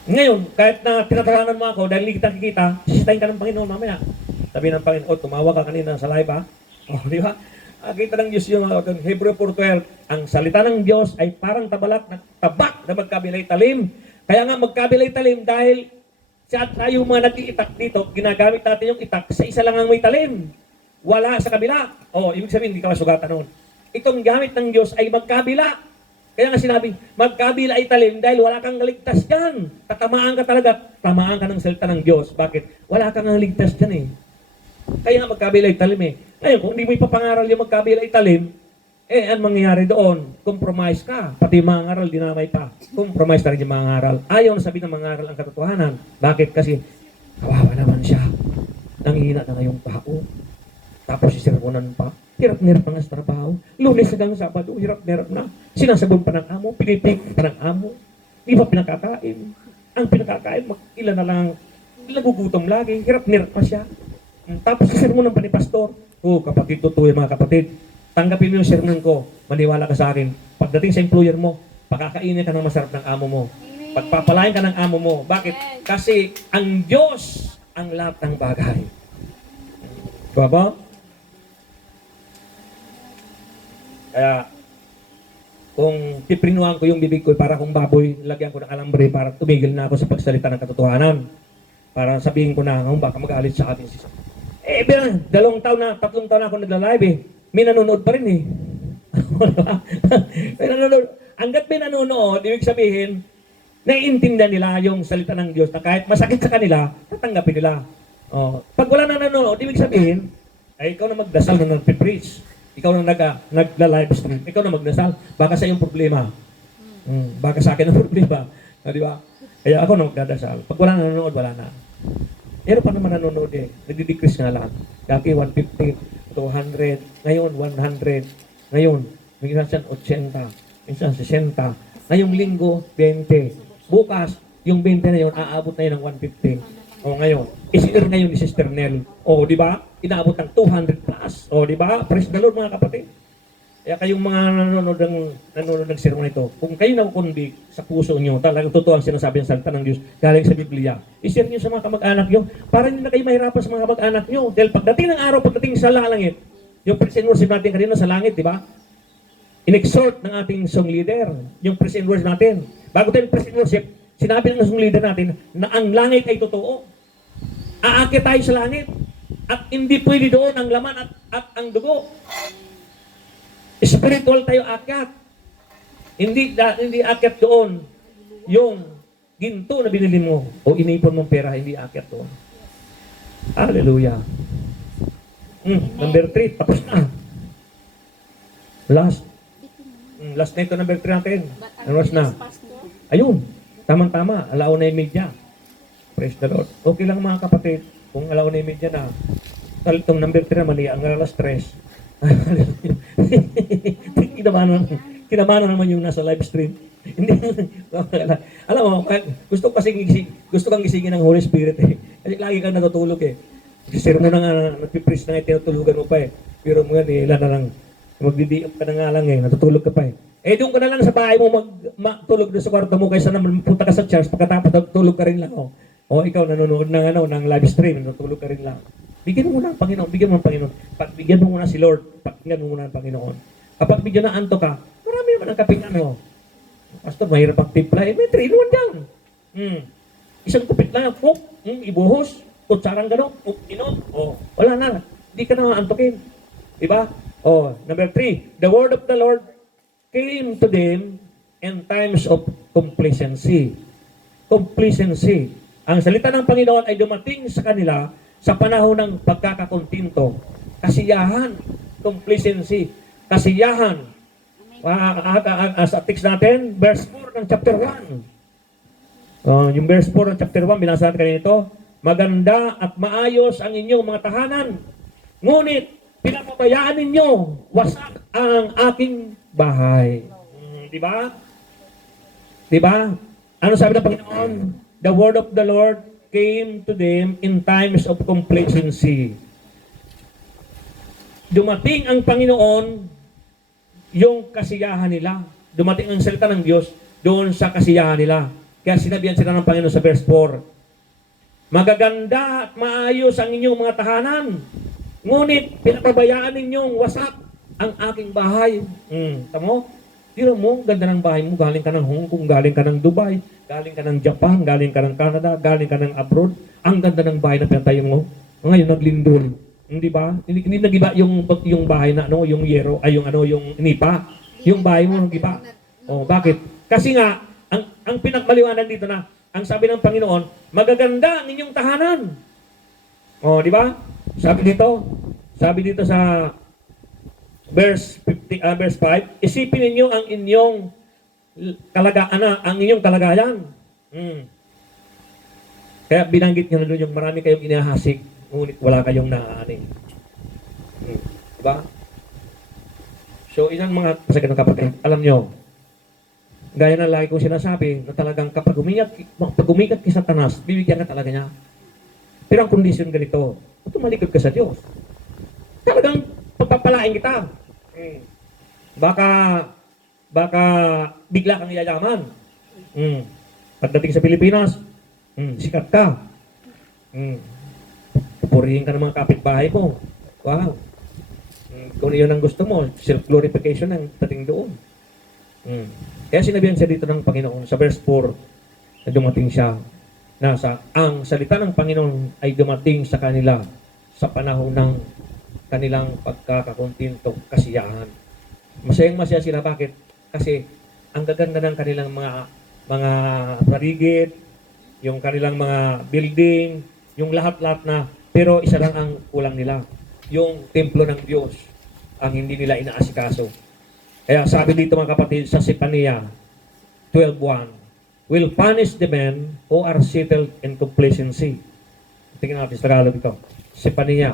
Ngayon, kahit na tinatawanan mo ako dahil hindi kita kikita, sisitahin ka ng Panginoon mamaya. Sabi ng Panginoon, oh, tumawa ka kanina sa live, ha? Oh, di ba? Kita ng Diyos yung Hebrew 4:12, ang salita ng Diyos ay parang tabak na magkabilay talim. Kaya nga magkabilay talim dahil sa tayo mga nag-iitak dito, ginagamit natin yung itak sa isa lang ang may talim. Wala sa kabila. Oh, ibig sabihin, hindi ka masugatan noon. Itong gamit ng Diyos ay magkabila. Kaya nga sinabi, magkabila ay talim dahil wala kang ligtas dyan. Tatamaan ka talaga. Tamaan ka ng salita ng Diyos. Bakit? Wala kang ligtas dyan eh. Kaya nga magkabila ay talim eh. Ngayon, kung hindi mo ipapangaral yung magkabila ay talim, ang mangyayari doon, compromise ka. Pati yung mga ngaral, dinamay pa. Compromise na rin yung mga ngaral. Ayaw na sabihin ng mga ngaral ang katotohanan. Bakit? Kasi, kawawa naman siya. Nanghihina na ngayong tao. Tapos sisirmonan pa. Hirap-hirap na sa trabaho. Lunes hanggang Sabado, hirap-hirap na. Sinasabon pa ng amo, pinipik pa ng amo. Di ba pinakakain? Ang pinakakain, ilan na lang, nagugutom lagi, hirap-hirap pa siya. Tapos sisirmonan pa ni pastor. Oh, kapatid, totoo yung mga kapatid. Tanggapin mo yung sermon ko. Maniwala ka sa akin. Pagdating sa employer mo, pakakainin ka ng masarap ng amo mo. Pagpapalain ka ng amo mo. Bakit? Kasi ang Diyos ang lahat ng bagay. Diba ba? Kaya, kung piprinuhan ko yung bibig ko para kung baboy, lagyan ko ng alambre para tumigil na ako sa pagsalita ng katotohanan. Para sabihin ko na, baka mag-aalit sa atin si Sam. Bilang, 2 taon na, 3 taon na ako nagla-live eh. May nanonood pa rin eh. May nanonood. Hanggat may nanonood, ibig sabihin, naiintindihan nila yung salita ng Diyos na kahit masakit sa kanila, tatanggapin nila. Pag wala na nanonood, ibig sabihin, ay ikaw na magdasal na nag-preach. Ikaw na nagla-live stream. Ikaw na magdasal. Baka sa iyong problema. Baka sa akin ang problema. Di ba? Kaya ako na magdadasal. Pag wala na nanonood, wala na. Pero pa naman nanonood eh. Nagdi-decrease nga lang. Dati 150, 200, ngayon 100, ngayon minsan 80, minsan 60, ngayong linggo 20. Bukas, yung 20 na yun, aabot na yun ng 150. Ngayon, is-earn ngayon ni Sister Nell. Di ba? Inaabot ng 200 plus. Di ba? Praise the Lord mga kapatid. Kaya kayong mga nanonood ng sermon ito, kung kayo nakukundig sa puso nyo, talagang totoo ang sinasabi ng salita ng Diyos galing sa Biblia, i-share nyo sa mga kamag-anak nyo para hindi na kayo mahirapan sa mga kamag-anak nyo. Dahil pagdating ng araw, pagdating sa langit, yung praise and worship natin kanina sa langit, di ba? In-exhort ng ating song leader, yung praise and worship natin. Bago tayo praise and worship, sinabi ng song leader natin na ang langit ay totoo. Aakit tayo sa langit. At hindi pwede doon ang laman at ang dugo. Spiritual tayo akyat. Hindi akyat doon yung ginto na binili mo o inipon mong pera, hindi akyat doon. Hallelujah. Number 3, tapos na. Last na ito, number 3 natin. Ano na? Ayun, tamang-tama, alaon na yung media. Praise the Lord. Okay lang mga kapatid, kung alaon na yung media na. Itong number 3 naman, ang alas 3. Kinamano naman yung nasa live stream. Hindi. Alam mo, gusto kang gisingin ng Holy Spirit eh. Kasi lagi kang natutulog eh. Kasi mo na nga, nagpipreach na nga, tinutulugan mo pa eh. Pero mo yan, ilan na lang. Magdidiop ka na nga lang eh, natutulog ka pa eh. Doon ka na lang sa bahay mo magtulog doon sa kwarto mo kaysa naman punta ka sa church, pagkatapos natutulog ka rin lang. Ikaw nanonood ng live stream, natutulog ka rin lang. Bigyan mo muna ang Panginoon, bigyan mo ang Panginoon. Pagbigyan mo muna si Lord, pakinggan mo muna ang Panginoon. Kapag bigyan na anto ka, marami naman ang kapingan mo. Pastor, mahirap ang timpla. May 3-in-1 dyan. Isang kupit lang, ibuhos, kutsarang gano'n, inom. Wala na. Hindi ka na antokin. Diba? Number 3, the word of the Lord came to them in times of complacency. Complacency. Ang salita ng Panginoon ay dumating sa kanila sa panahon ng pagkakakontinto. Kasiyahan. Complacency. Kasiyahan. Sa text natin, verse 4 ng chapter 1. Yung verse 4 ng chapter 1, binasa natin kanina ito. Maganda at maayos ang inyong mga tahanan. Ngunit, pinapabayaan ninyo, wasak ang aking bahay. Diba? Diba? Ano sabi ng Panginoon? The word of the Lord came to them in times of complacency. Dumating ang Panginoon, yung kasiyahan nila. Dumating ang salita ng Diyos doon sa kasiyahan nila. Kaya sinabihan sila ng Panginoon sa verse 4, magaganda at maayos ang inyong mga tahanan, ngunit pinapabayaan ninyong wasak ang aking bahay. Tamo? Tira mo, ganda ng bahay mo, galing ka ng Hong Kong, galing ka ng Dubai, galing ka ng Japan, galing ka ng Canada, galing ka ng abroad. Ang ganda ng bahay na pinatayo mo. Ngayon naglindol. Hindi ba? Hindi nagiba yung bahay na ano, yung yero, ay yung nipa. Yung bahay mo nagiba. Oh, bakit? Kasi nga ang pinagmaliwanag dito na ang sabi ng Panginoon, magaganda ang inyong tahanan. Oh, di ba? Sabi dito sa verse 5, isipin ninyo ang inyong kalagayan. Kaya binanggit niyo na doon yung marami kayong inahasik, ngunit wala kayong naaaning. Diba? So, ilang mga kasaganang kapatid, alam nyo, gaya na lagi kong sinasabi, na talagang kapag umikat ka sa Satanas, bibigyan ka talaga niya. Pero ang kondisyon ganito, tumalikod ka sa Diyos. Talagang pagpapalain kita. Baka bigla kang yayaman. Pagdating sa Pilipinas, sikat ka. Purihin ka ng mga kapitbahay mo. Wow. Kung iyon ang gusto mo, self-glorification ang dating doon. Kaya sinabihan siya dito ng Panginoon sa verse 4 na dumating siya ang salita ng Panginoon ay dumating sa kanila sa panahon ng kanilang pagkakakuntinto, kasiyahan. Masayang-masaya sila. Bakit? Kasi ang gaganda ng kanilang mga paligid, yung kanilang mga building, yung lahat-lahat na, pero isa lang ang kulang nila. Yung templo ng Diyos ang hindi nila inaasikaso. Kaya sabi dito mga kapatid sa Sipania 12:1, will punish the men who are settled in complacency. Tingnan natin sa Tagalog ito. Sipania.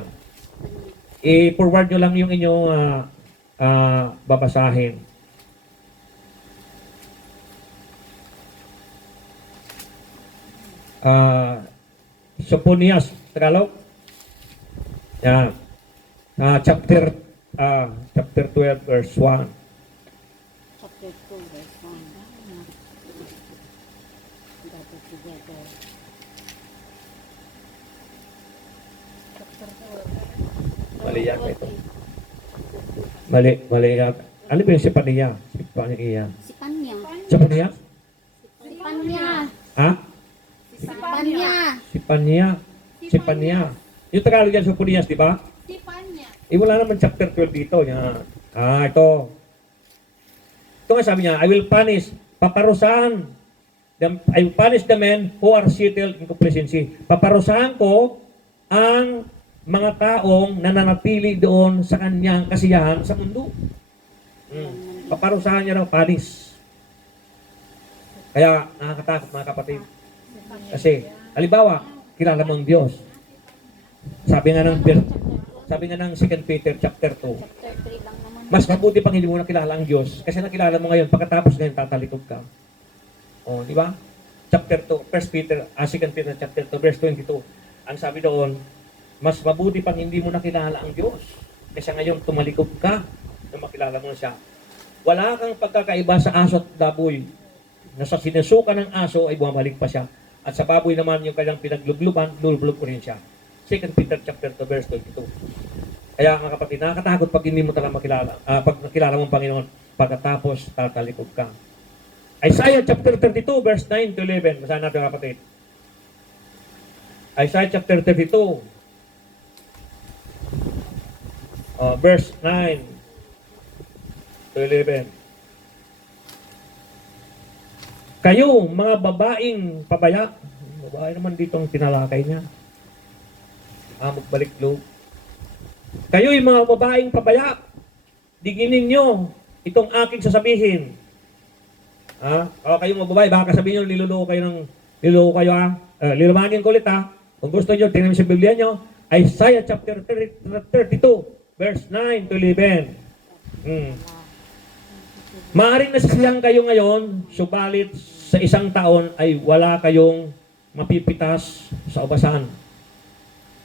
I-forward nyo lang yung inyong babasahin. Soponias, Tagalog. Yan. Chapter 12 verse 1. Chapter 2, verse 1. Gather together. Chapter 4. Mali yan ito. Mali yan. Ano ba yung Sipania? Sipania. Sipanya. Sipania? Sipanya. Ha? Sipanya. Sipania. Sipania. Yung Tagalog yan, Soponias, di ba? Sipanya. Wala naman chapter 12 dito. Yan. Ito. Ito nga sabi niya, I will punish, paparusahan. I will punish the men who are settled in complacency. Paparusahan ko ang mga taong nananatili doon sa kanyang kasiyahan sa mundo. Paparusahan niya raw, punish. Kaya nakakatakot mga kapatid. Kasi, halimbawa, kilala mo ang Diyos. Sabi nga ng 2 Peter chapter 2, Chapter 3 lang naman. mas mabuti pang hindi mo nakilala ang Diyos kasi nakilala mo ngayon, pagkatapos ngayon tatalikod ka. O, di ba? Chapter 2, 2 Peter chapter 2, verse 22. Ang sabi doon, mas mabuti pang hindi mo nakilala ang Diyos kasi ngayon tumalikod ka na makilala mo siya. Wala kang pagkakaiba sa aso at baboy. Na sa sinusuka ng aso ay bumabalik pa siya. At sa baboy naman yung kanyang pinaglugluban, lulublob ko rin siya. 2 Peter chapter 2, verse 22. Kaya mga kapatid, nakakatakot pag hindi mo talaga makilala, pag nakilala mo ang Panginoon, pagkatapos tatalikod ka. Isaiah chapter 32, verse 9 to 11. Basahin natin mga kapatid. Isaiah chapter 32, verse 9 to 11. Kayo, mga babaeng pabaya, babae naman dito ang tinalakay niya. Magbalik loob. Kayo yung mga babaeng pabaya, diginin nyo itong aking sasabihin. Kayo mga babae, baka sabihin nyo, niluloko kayo lilamangin ko ulit Kung gusto nyo, tingnan mo sa Biblia nyo, Isaiah chapter 32, verse 9 to 11. Maaring nasisiyang kayo ngayon, subalit sa isang taon ay wala kayong mapipitas sa ubasan.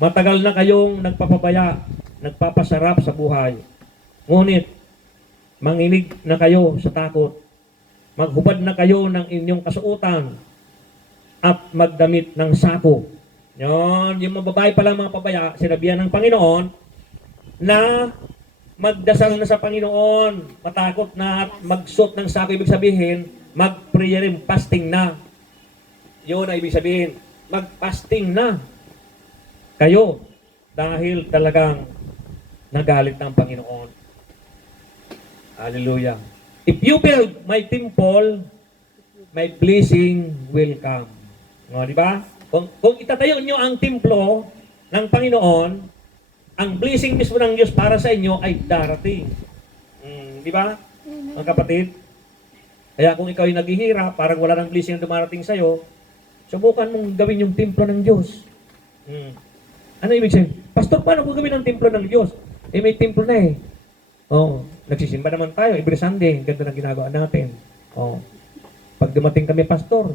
Matagal na kayong nagpapabaya, nagpapasarap sa buhay. Ngunit, manginig na kayo sa takot. Maghubad na kayo ng inyong kasuotan. at magdamit ng sako. Yon, yung mga babae pala mga pabaya, sinabihan ng Panginoon na magdasal na sa Panginoon, matakot na at magsuot ng sako, ibig sabihin, mag-prayer and fasting na. Yun ang ibig sabihin, mag-fasting na kayo dahil talagang nagalit ng Panginoon. Hallelujah. If you build my temple, my blessing will come. No, di ba? Kung itatayo nyo ang templo ng Panginoon, ang blessing mismo ng Diyos para sa inyo ay darating. Di ba? Mga kapatid? Kaya kung ikaw ay naghihirap, parang wala ng blessing na dumarating sa'yo, subukan mong gawin yung templo ng Diyos. Ano ibig sabihin? Pastor, paano ko gawin ang templo ng Diyos? Eh, may templo na eh. Oh, nagsisimba naman tayo every Sunday. Ganda ng ginagawa natin. Oh. Pag dumating kami, pastor,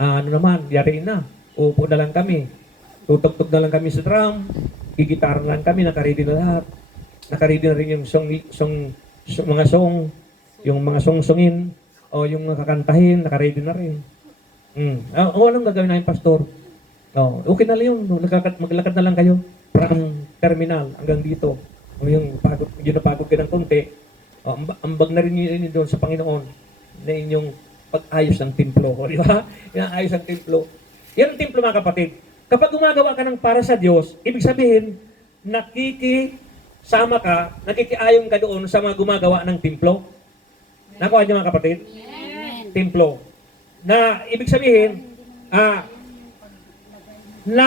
ano naman, yariin na. Upo na lang kami. Tutugtog na lang kami sa drum. Gigitara na lang kami. Nakaready na lahat. Nakaready na rin yung mga song, yung mga song-songin, o yung kakantahin, nakaready na rin. Anong gagawin namin, pastor? Oh, okay na lang yun. Maglakad na lang kayo. From terminal hanggang dito. O yung pagod, yun na pagod ka ng konti. Oh, ambag na rin yun doon sa Panginoon na inyong pag-ayos ng templo. O, di ba? Yung ayos ng templo. Yan ang templo, mga kapatid. Kapag gumagawa ka ng para sa Diyos, ibig sabihin, nakikisama ka, nakikiayon ka doon sa mga gumagawa ng templo. Nakuha niyo, mga kapatid? Amen. Templo. Na ibig sabihin, na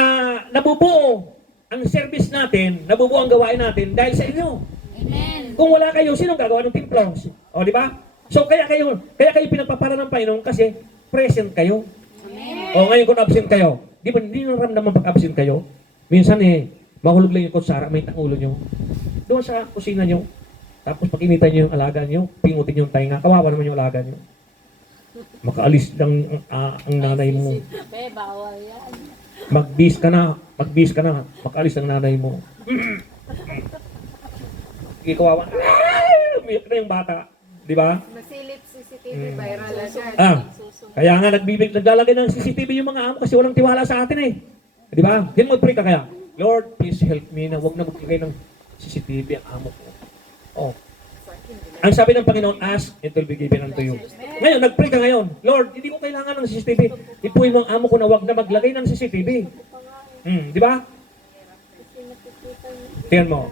nabubuo ang service natin, nabubuo ang gawain natin dahil sa inyo. Amen. Kung wala kayo, sinong gagawa ng templo? O, di ba? So, kaya kayo pinagpapala ng Panginoon kasi present kayo. Amen. O, ngayon kung absent kayo, di ba, hindi nyo naramdaman pag absent kayo? Minsan mahulog lang yung kutsara, may tangulo nyo. Doon sa kusina nyo. Tapos pag inita nyo yung alaga nyo, pingutin nyo yung tainga, kawawa naman yung alaga nyo. Makaalis lang ang nanay mo. Be, bawal yan. Magbis ka na, makaalis ang nanay mo. Sige, kawawa. Umiyak na yung bata. Di ba? Masilip CCTV, viral agad. Kaya nga naglalagay ng CCTV yung mga amo kasi walang tiwala sa atin eh. Di ba? Yan mag-pray ka kaya. Lord, please help me na huwag na magbigay ng CCTV ang amo ko. Oh. Ang sabi ng Panginoon, ask, it will be given unto you. Ngayon, nag-pray ka ngayon. Lord, hindi ko kailangan ng CCTV. Ipuin mo ang amo ko na huwag na maglagay ng CCTV. Di ba? Tingnan mo.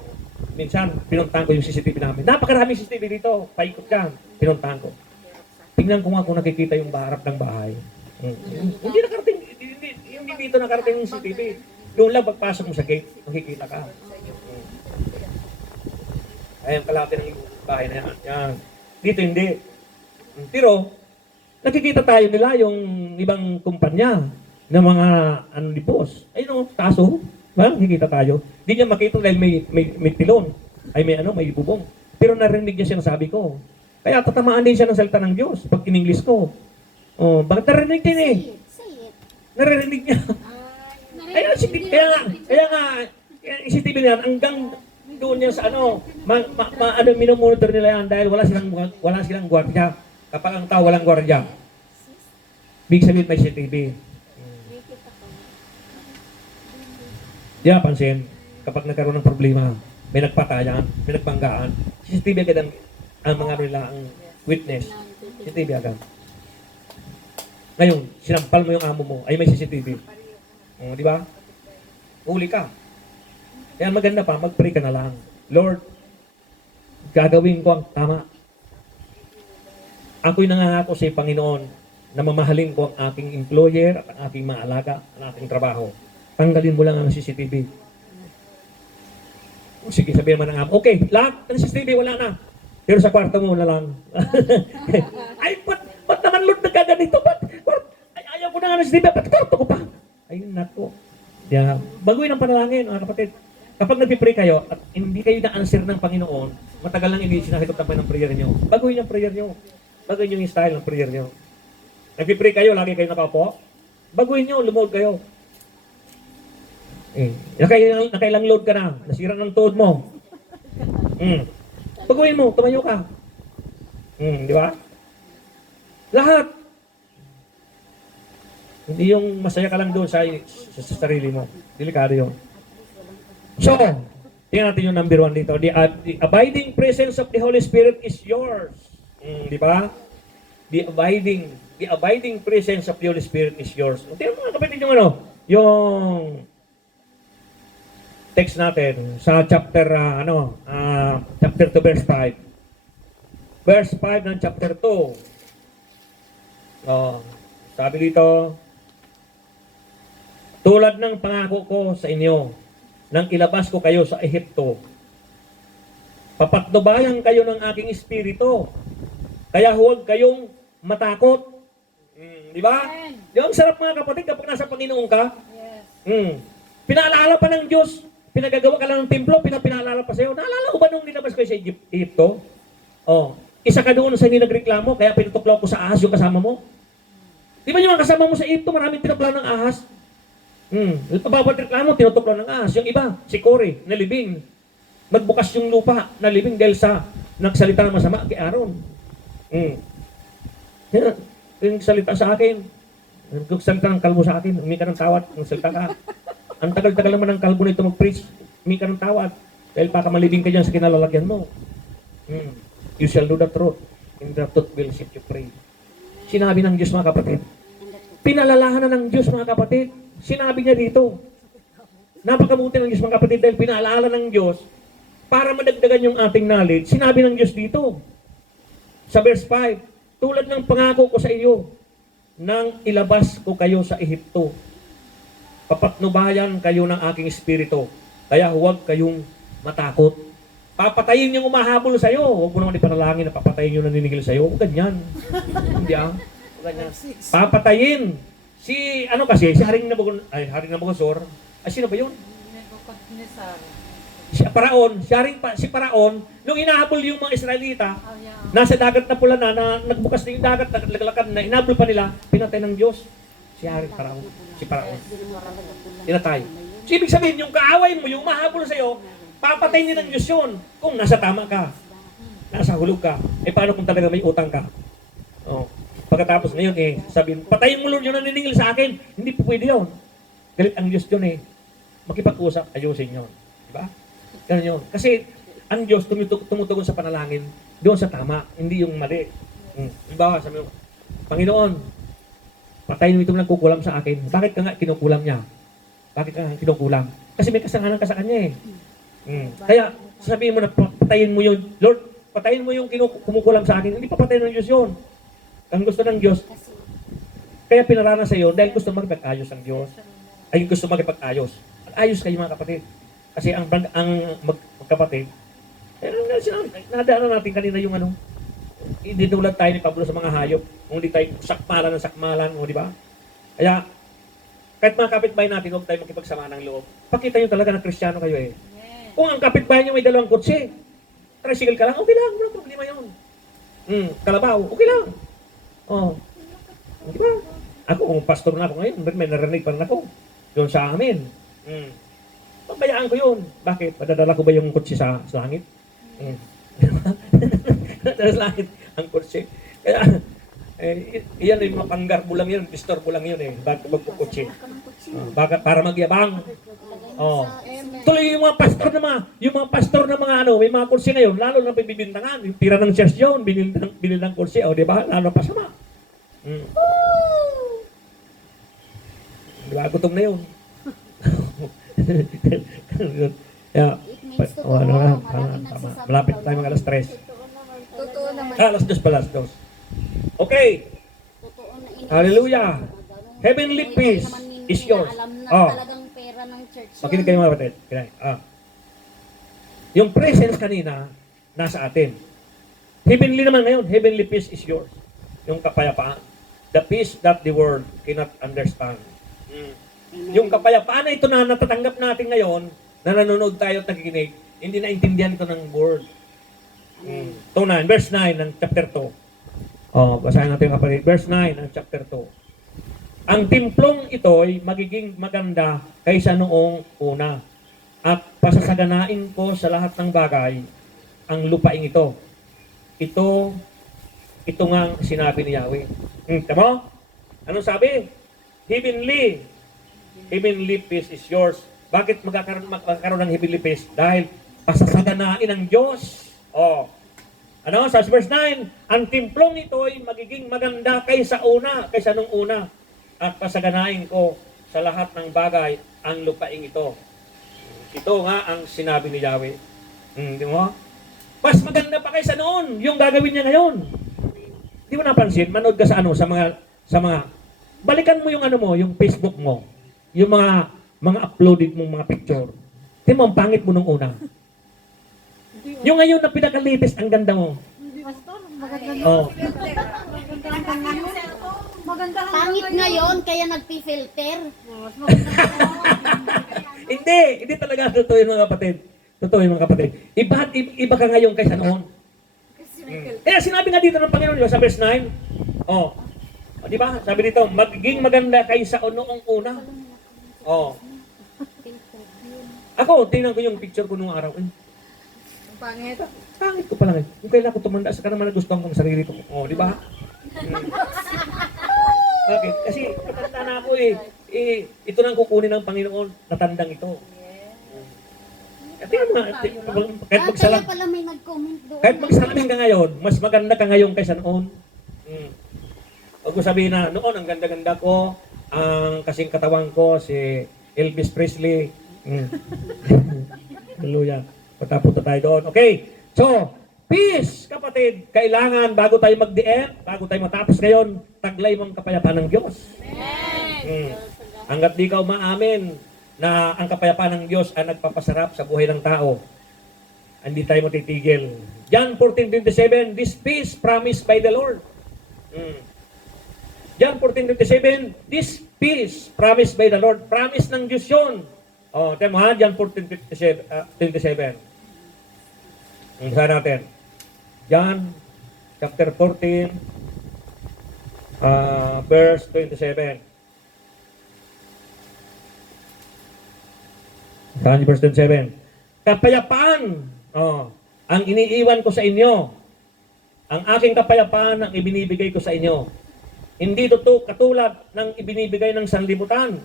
Minsan, pinuntahan ko yung CCTV namin. Napakaraming CCTV dito. Paikot ka. Pinuntahan ko. Tingnan ko nga kung nakikita yung harap ng bahay. Hindi nakarating. Hindi dito nakarating yung CCTV. Doon lang pagpasok mo sa gate, makikita ka. Ayan kalaki ng bahay na yan. Yan. Dito hindi. Pero, nakikita tayo nila yung ibang kumpanya ng mga boss. Ayun o, kaso, nakikita tayo. Hindi niya makita dahil may tilon. Ay may bubong. Pero narinig niya sinasabi ko. Kaya tatamaan din siya ng salita ng Diyos pag in-English ko. Oh, bakit narinig din eh? Say it. Narinig niya. Ayun, kaya nga, isipin niyan, hanggang doon niya sa minumonitor nila yan dahil wala silang gwardiya. Kapag ang tao walang gwardiya, big sabihin may CCTV. Diyan pansin, kapag nagkaroon ng problema, may nagpatayan, may nagbanggaan, CCTV agad ang mga nila ang witness. CCTV agad. Ngayon, sinampal mo yung amo mo, ay may CCTV. Di ba? Uli ka. Kaya maganda pa, mag-pray ka na lang. Lord, gagawin ko ang tama. Ako'y nangangako sa Panginoon na mamahalin ko ang aking employer at ang aking mga alaga, ang aking trabaho. Tanggalin mo lang ang CCTV. Sige, sabihin mo ng amo, okay, lahat ng CCTV wala na. Pero sa kwarto mo na lang. Ay, ba't naman Lord nagkaganito? Ayaw ko na nga ng CCTV, ba't kwarto ko pa? Ayun nako. Yeah. Baguhin ang panalangin, mga kapatid. Kapag nagpipray kayo at hindi kayo na-answer ng Panginoon, matagal lang hindi sinasagot ng prayer nyo. Baguhin yung prayer nyo. Baguhin yung style ng prayer nyo. Nagpipray kayo, lagi kayo nakaupo. Baguhin nyo, lumuhod kayo. Nakailang load ka na. Nasira ng tuhod mo. Baguhin mo, tumayo ka. Di ba? Lahat. Hindi yung masaya ka lang doon sa sarili mo. Delikado yun. So, tingnan natin yung number 1 dito. The abiding presence of the Holy Spirit is yours. Di ba? The abiding presence of the Holy Spirit is yours. Tingnan mo mga kapatid yung yung text natin sa chapter chapter 2 verse 5. Verse 5 ng chapter 2. Sabi dito, tulad ng pangako ko sa inyo, nang ilabas ko kayo sa Ehipto, papatnubayan kayo ng aking espiritu, kaya huwag kayong matakot. Di ba? Yung sarap mga kapatid kapag nasa Panginoon ka. Yes. Pinaalala pa ng Diyos, pinagagawa ka lang ng templo, pinaalala pa sa'yo. Naalala ko ba nung nilabas kayo sa Ehipto? Isa ka doon sa hindi nagreklamo, kaya pinutuklaw ko sa ahas yung kasama mo. Di ba yung mga kasama mo sa Ehipto, maraming tinuklaw ng ahas? Bawat reklamo, tinutuklaw ng ahas. Yung iba, si Cory, nalibing. Magbukas yung lupa, nalibing dahil sa nagsalita ng masama kay Aaron. Yan, yung salita sa akin, yung salita ng kalbo sa akin, umi ka ng tawad, yung salita ka. Ang tagal-tagal naman ng kalbo nito mag-preach, umi ka ng tawad. Dahil baka malibing ka dyan sa kinalalagyan mo. You shall know the truth, and the truth will set you free. Sinabi ng Diyos mga kapatid. Pinalalahanan ng Diyos mga kapatid. Sinabi niya dito. Napakabuti ng Diyos mga kapatid dahil pinaalala ng Diyos para madagdagan yung ating knowledge. Sinabi ng Diyos dito. Sa verse 5, tulad ng pangako ko sa iyo, nang ilabas ko kayo sa Ehipto, papatnubayan kayo ng aking espiritu, kaya huwag kayong matakot. Papatayin yung umahabol sa iyo. Huwag mo naman ipanalangin na papatayin yung naniningil sa iyo. Huwag ganyan. Hindi Huwag ganyan. Papatayin. Si Haring Nabucodonosor. Sino ba yun? Si Paraon, nung inahabol yung mga Israelita, nasa dagat na pula na nagbukas na yung dagat, naglakad na, inahabol pa nila, pinatay ng Diyos. Si Paraon. Pinatay. So, ibig sabihin, yung kaaway mo, yung mahabol sa'yo, papatay niya ng Diyos yun. Kung nasa tama ka, nasa hulog ka, paano kung talaga may utang ka? Pagkatapos ngayon sabihin, patayin mo Lord yung naniningil sa akin. Hindi po pwede yun. Galit ang Diyos yun Makipag-usap, ayusin yun. Diba? Ganun yun. Kasi ang Diyos tumutugon sa panalangin doon sa tama, hindi yung mali. Diba? Sabi mo, Panginoon, patayin mo itong nagkukulam sa akin. Bakit ka nga kinukulam niya? Bakit ka nga kinukulam? Kasi may kasalanan ka sa kanya Kaya sabihin mo na patayin mo yun. Lord, patayin mo yung kumukulam sa akin. Hindi pa patayin ng Diyos yun. Ang gusto ng Diyos, kaya pinarana sa iyo dahil gusto magpag-ayos ang Diyos. Ay gusto magpag-ayos. Ayos kayo mga kapatid. Kasi ang magkapatid, nadaanan natin kanina yung idinulad tayo ni Pablo sa mga hayop. Kung hindi tayo sakmalan ng sakmalan, di ba? Kaya, kahit mga kapitbahay natin, huwag tayo makipagsama ng loob. Pakita nyo talaga na Kristiyano kayo Kung ang kapitbahay nyo may 2 kotse, tricycle ka lang, okay lang, walang problema yun. Kalabaw, okay lang. Di ba? Ako, kung pastor na ako ngayon, may narinig pa rin ako. Doon sa amin. Pabayaan ko yun. Bakit? Padadala ko ba yung kotse sa langit? Sa langit ang kotse. Kaya, iyan mapanggarbo lang yun, disturbo lang yun Bakit magkukotse? Bakit? Para magyabang. Tuloy yung mga pastor na mga may mga kursi ngayon, lalo na bibintangan. Yung tira ng church yun, binil ng kursi. Di ba? Lalo pa sama. Di ba? Gutom na yun. Malapit tayo mga alas 3. Totoo naman. Alas 2 pala, alas 2. Okay. Hallelujah. Heavenly peace is yours. Talagang pera ng church. Makinig kayo mga kapatid. Yung presence kanina, nasa atin. Heavenly naman ngayon, heavenly peace is yours. Yung kapayapaan. The peace that the world cannot understand. Yung kapayapaan na ito na natatanggap natin ngayon, na nanonood tayo at nakikinig, hindi naintindihan ito ng word. Ito na, verse 9 ng chapter 2. Basahin natin kapatid. Verse 9 ng chapter 2. Ang timplong ito ay magiging maganda kaysa noong una. At pasasaganain ko sa lahat ng bagay ang lupaing ito. Ito nga ang sinabi ni Yahweh. Tama? Anong sabi? heavenly peace is yours. Bakit magkakaroon ng heavenly peace? Dahil pasasaganain ng Diyos. Oh. Ano? Sa verse 9, ang timplong ito ay magiging maganda kaysa nung una. At pasaganain ko sa lahat ng bagay ang lupaing ito. Ito nga ang sinabi ni Yahweh. Di mo? Mas maganda pa kaysa noon yung gagawin niya ngayon. Di mo napansin? Manood ka sa balikan mo yung Facebook mo. Yung mga uploaded mong mga picture. Di mo, ang pangit mo nung una. Yung ngayon na pinaka-latest, ang ganda mo. Pastor, maganda Oh. Maganda ang Pangit ngayon, kaya nagpi-filter. Mas maganda. Hindi talaga totoo yung mga kapatid. Totoo yung mga kapatid. Iba ka ngayon kaysa noon. Kaya sinabi nga dito ng Panginoon, di ba, sa verse 9, di ba? Sabi dito, magiging maganda kaysa noong una. Ako, tingnan ko yung picture ko nung araw. Pangit. Pangit ko pala ngayon. Yung kailan ko tumanda, saka naman nagustuhan ko ang sarili ko. Di ba? Bakit? Kasi matanda na ako ito nang kukunin ng Panginoon, natandang ito. Tingnan mo nga, kahit Kaya pala may nag-comment doon. kahit magsalamin ka ngayon, mas maganda ka ngayon kaysa noon. Huwag ko sabihin na, noon ang ganda-ganda ko, ang kasing katawan ko, si Elvis Presley. Hallelujah. Patapunta tayo doon. Okay. So, peace, kapatid. Kailangan, bago tayo mag-DM, bago tayo matapos ngayon, taglay mong kapayapaan ng Diyos. Hanggat di ka umaamin na ang kapayapaan ng Diyos ay nagpapasarap sa buhay ng tao, hindi tayo matitigil. John 14:27, this peace promised by the Lord. John 14:27, this peace promised by the Lord. Promise ng Diyos yun. Tama ha, John 14:27. Saan natin? John chapter 14, verse 27. Saan yung verse 27? Kapayapaan, ang iniiwan ko sa inyo. Ang aking kapayapaan ang ibinibigay ko sa inyo. Hindi ito katulad ng ibinibigay ng sanlibutan.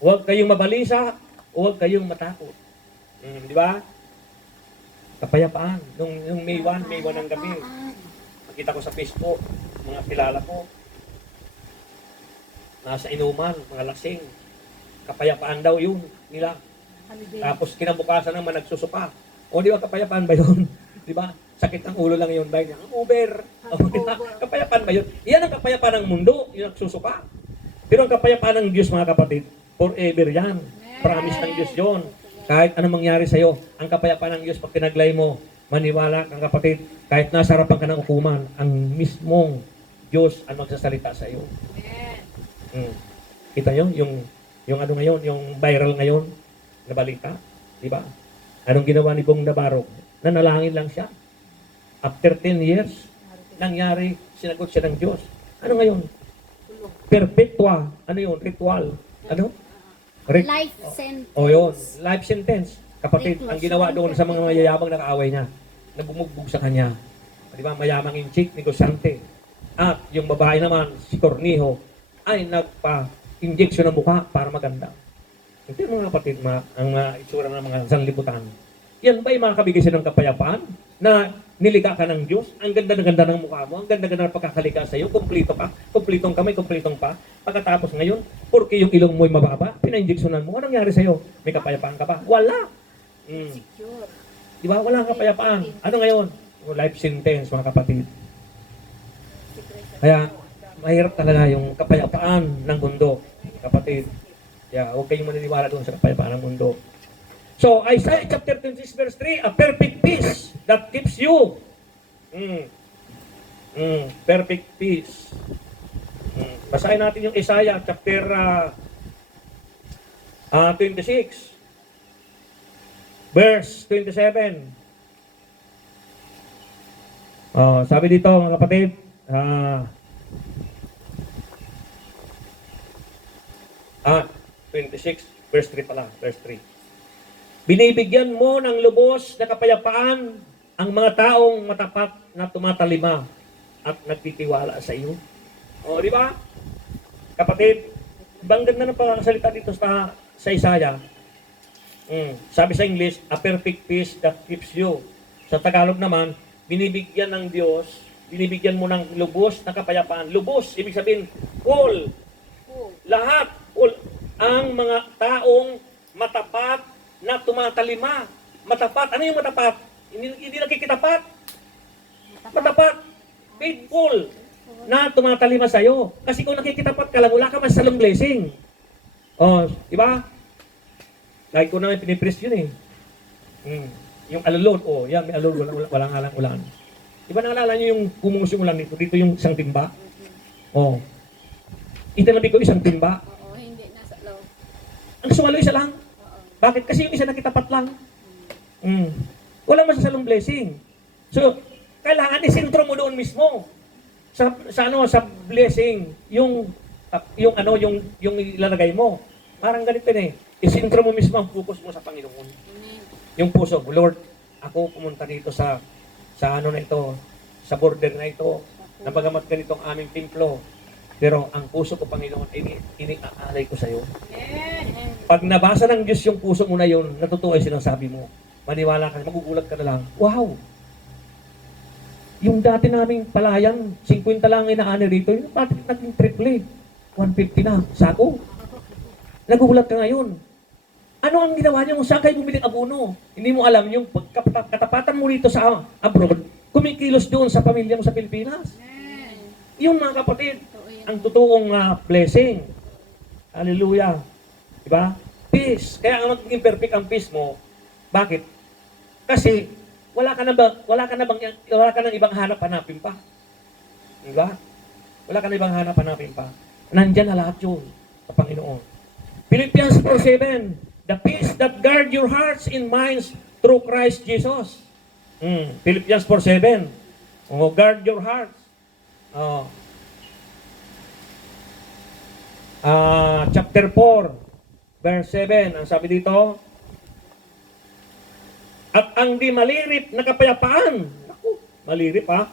Huwag kayong mabalisa, huwag kayong matakot. Di ba? Kapayapaan. Nung May 1 ng gabi, nakita ko sa Facebook, mga kilala ko, nasa inuman, mga lasing. Kapayapaan daw yun nila. Tapos kinabukasan naman nagsusuka. O di ba kapayapaan ba yun? Di ba? Sakit ng ulo lang yun. Dahil ang Uber. Diba? Kapayapaan ba yun? Iyan ang kapayapaan ng mundo. Yung nagsusuka. Pero ang kapayapaan ng Diyos, mga kapatid, forever yan. Promise ng Diyos yun. Kahit anong mangyari sa'yo, ang kapayapaan ng Diyos, pag tinaglay mo, maniwala kang kapatid, kahit nasa harapan ka ng hukuman, ang mismong Diyos ang magsasalita sa iyo. Kita nyo? Yung ano ngayon, yung viral ngayon, na balita, di ba? Anong ginawa ni Bong Navarro? Nanalangin lang siya. After 10 years, nangyari, sinagot siya ng Diyos. Ano ngayon? Perpetua. Ano yun? Ritual. Ano? Life sentence. Yun. Life sentence. Kapatid, ang ginawa doon sa mga mayayabang na kaaway niya, na bumugbog sa kanya. Di ba? Mayamang inchik, negosyante. At yung babae naman, si Cornejo, ay nagpa-injection ng mukha para maganda. Ito yung mga kapatid, ang itsura ng mga sanlibutan. Yan ba yung mga kabigay ng kapayapaan? Na nilikha ka ng Diyos? Ang ganda-ganda ng mukha mo, ang ganda-ganda ng pagkakalika sa iyo, kumplito ka, kumplitong kamay, kumplitong pa. Pagkatapos ngayon, porque yung ilong mo'y mababa, pina-injectionan mo, anong nangyari sa iyo? May kapayapaan ka ba? Wala! Di ba? Wala kang kapayapaan. Ano ngayon? Life sentence, mga kapatid. Kaya, mahirap talaga yung kapayapaan ng mundo, kapatid. Yeah, huwag kayong maniniwala doon sa kapayapaan ng mundo. So, Isaiah chapter 26 verse 3, a perfect peace that keeps you. Perfect peace. Basahin natin yung Isaiah chapter 26 verse 27. Sabi dito mga kapatid, 26, verse 3 pala, verse 3. Binibigyan mo ng lubos na kapayapaan ang mga taong matapat na tumatalima at nagtitiwala sa iyo. Di ba? Kapatid, Ang ganda ng pagkakasalita dito sa Isaiah. Sabi sa English, a perfect peace that keeps you. Sa Tagalog naman, binibigyan ng Diyos, binibigyan mo ng lubos na kapayapaan. Lubos, ibig sabihin, full. Lahat, full. Ang mga taong matapat na tumatalima. Matapat. Ano yung matapat? Hindi nakikitapat. Matapat. Faithful. Na tumatalima sa'yo. Kasi kung nakikitapat ka lang, wala ka masalong blessing. Oh, di ba? Lagi ko naman pinipress yun eh. Yung alulod, yan, may alulod, walang halang ulan. Di ba naalala nyo yung pumungus yung ulan dito? Dito yung isang timba. Itinabi ko isang timba. Oo, hindi nasa loob. Ang sumalo isa lang. Bakit? Kasi yung isa nakitapat lang. Walang masasalong blessing. So, kailangan isintro mo doon mismo. Sa blessing, yung ilalagay mo. Parang ganito eh. Isintro mo mismo ang focus mo sa Panginoon. Yung puso mo, Lord, ako pumunta dito sa ano na ito, sa border na ito, na bagamat ganito ang aming templo, pero ang puso ko, Panginoon, iniaalay ko sa iyo. Pag nabasa ng Diyos yung puso mo na yun, natutuwa yung sinasabi mo, maniwala ka, magugulat ka na lang, wow! Yung dati naming palayan, 50 lang inaani rito, yung dati naging triple, 150 na, sako. Nagugulat ka ngayon. Ano ang ginawa niyo? Saan kayo bumili ng abono? Hindi mo alam yung katapatan mo rito sa abroad, kumikilos doon sa pamilya mo sa Pilipinas. Yun mga kapatid, ang totoong blessing. Hallelujah. Diba? Peace. Kaya ang magiging perfect ang peace mo. Bakit? Kasi wala ka nang ibang hanap-hanapin pa. Diba? Wala ka na ibang hanap-hanapin pa. Nandyan na lahat yun sa Panginoon. Philippians 4:7. The peace that guard your hearts and minds through Christ Jesus. Philippians 4:7. Guard your hearts. Chapter 4, verse 7. Ang sabi dito, at ang di malirip na kapayapaan. Naku, malirip ha.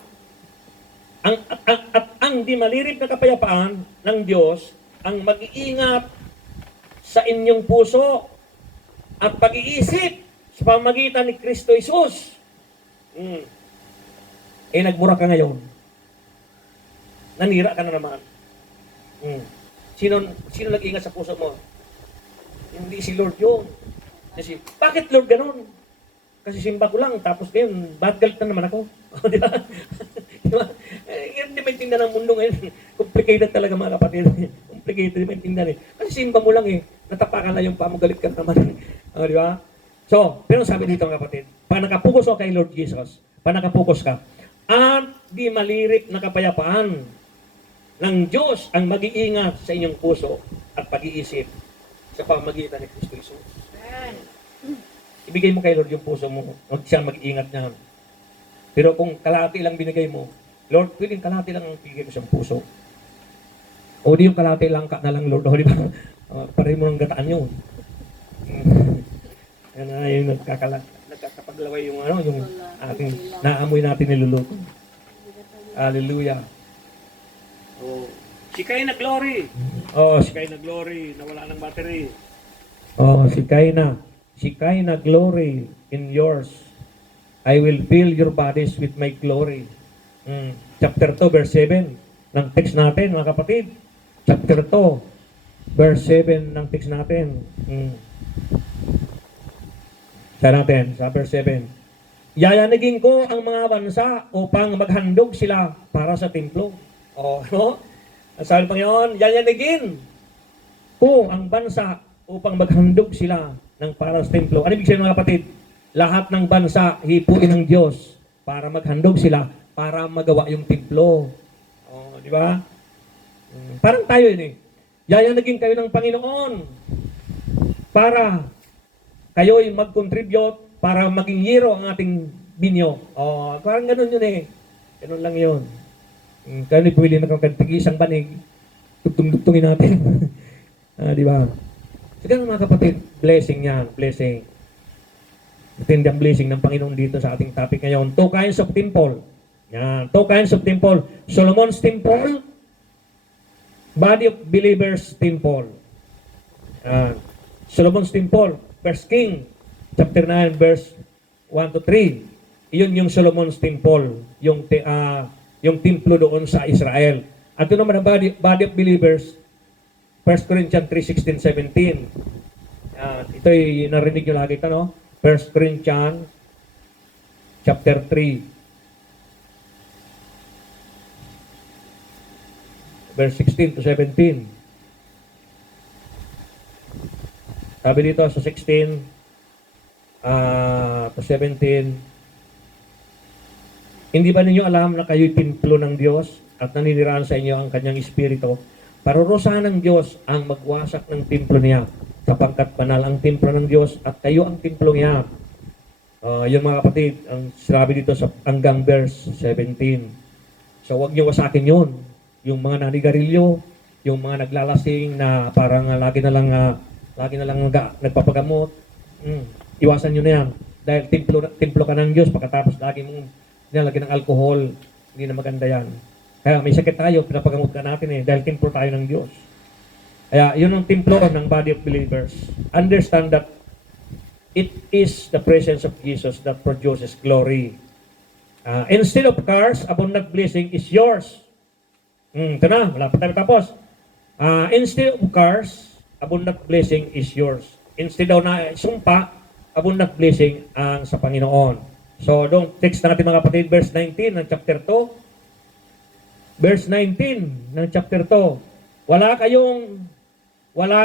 At ang di malirip na kapayapaan ng Diyos ang mag-iingat sa inyong puso at pag-iisip sa pamagitan ni Kristo Jesus. Nagmura ka ngayon. Nanira ka na naman. Sino nag-iingat sa puso mo? Hindi si Lord yun. Kasi, bakit Lord ganun? Kasi simba ko lang, tapos ngayon, bad galit na naman ako. Di ba? Diba? Hindi maintindihan ng mundo ngayon. Complicated talaga mga kapatid. Complicated, hindi maintindihan eh. Kasi simba mo lang eh. Natapakan na yung pamugalit ka naman. Di ba? So, pero sabi dito mga kapatid, pag nakapokus ka kay Lord Jesus, pag nakapokus ka, at di malirip na kapayapaan ng Diyos ang mag-iingat sa inyong puso at pag-iisip sa pamagitan ni Kristo Jesus. Ibigay mo kay Lord yung puso mo, huwag siya mag-iingat niyan. Pero kung kalahati lang binigay mo, Lord, pwedeng kalahati lang ang bigay mo siyang puso. O di yung kalahati lang ka na lang, Lord, o di ba? Pareho mo ng gataan yun. Yan na yung nagkakapaglaway yung ating naamoy natin niluluto. Hallelujah. Sikay na glory. Sikay na glory. Nawala ng battery. Sikay na glory in yours. I will fill your bodies with my glory. Chapter 2, verse 7 ng text natin, mga kapatid. Chapter 2, verse 7 ng text natin. Sa verse 7. Yayanigin ko ang mga bansa upang maghandog sila para sa templo. Sabi ng Panginoon, yayanigin ko ang bansa upang maghandog sila ng para sa templo. Ano ibig sabihin mga kapatid? Lahat ng bansa hipuin ng Diyos para maghandog sila para magawa yung templo. Di ba? Parang tayo yun eh. Yayanigin kayo ng Panginoon para kayo'y mag-contribute para maging hero ang ating binyo. Parang ganun yun eh. Ganun lang yun. Kaya ni pwede na kang isang banig, tugtong-tugtungin natin. Di ba? So, ganun mga kapatid, blessing yan, blessing. Matindi ang blessing ng Panginoon dito sa ating topic ngayon. 2 kinds of temple. Yan, 2 kinds of temple. Solomon's temple Body of Believers Temple. Solomon's Temple, 1 King, chapter 9, verse 1 to 3. Iyon yung Solomon's Temple, yung templo doon sa Israel. At ito naman ang body of believers, 1 Corinthians 3:16, 17. Ito'y narinig nyo lagi ito, no? 1 Corinthians chapter 3, verse 16 to 17. Sabi dito sa 16 to 17, hindi ba ninyo alam na kayo'y templo ng Diyos at naninirahan sa inyo ang kanyang espiritu? Parurusahan ng Diyos ang magwasak ng templo niya, sapagkat banal ang templo ng Diyos at kayo ang templo niya. Yun mga kapatid, ang sinabi dito sa hanggang verse 17. So huwag niyo wasakin yun. Yung mga nanigarilyo, yung mga naglalasing na parang lagi na lang nagpapagamot, iwasan nyo na yan. Dahil templo ka ng Diyos, pagkatapos lagi mong nilalagyan ng alcohol, hindi na maganda yan. Kaya may sakit tayo, pinapagamot ka natin dahil templo tayo ng Diyos. Kaya yun ang templo ng body of believers. Understand that it is the presence of Jesus that produces glory. Instead of cars, abundant blessing is yours. Ito na, wala pa tayo tapos. Instead of cars, abundant blessing is yours. Instead daw na sumpa, abundant blessing ang sa Panginoon. So, text natin mga kapatid, verse 19 ng chapter 2. Verse 19 ng chapter 2. Wala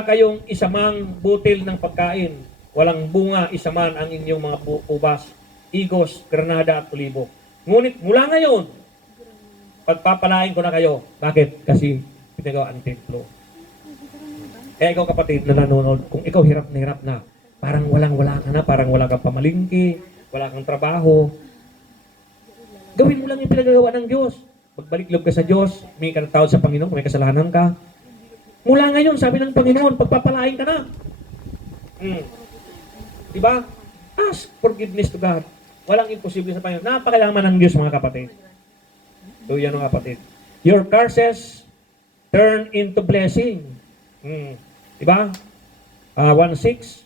kayong isamang butil ng pagkain. Walang bunga isaman ang inyong mga ubas, igos, granada at tulibo. Ngunit mula ngayon, pagpapalain ko na kayo. Bakit? Kasi pinagawa ang templo. Kaya ikaw kapatid na nanonood, kung ikaw hirap na, parang walang-wala ka na, parang wala kang pamalingki, wala kang trabaho, gawin mo lang yung pinagagawa ng Diyos. Magbalik loob ka sa Diyos, may ka ng tawad sa Panginoon, kung may kasalanan ka. Mula ngayon, sabi ng Panginoon, pagpapalain ka na. Diba? Ask forgiveness to God. Walang imposible sa Panginoon. Napakalaman ng Diyos mga kapatid. So yan mga kapatid. Your curses turn into blessing. Diba? 1:6.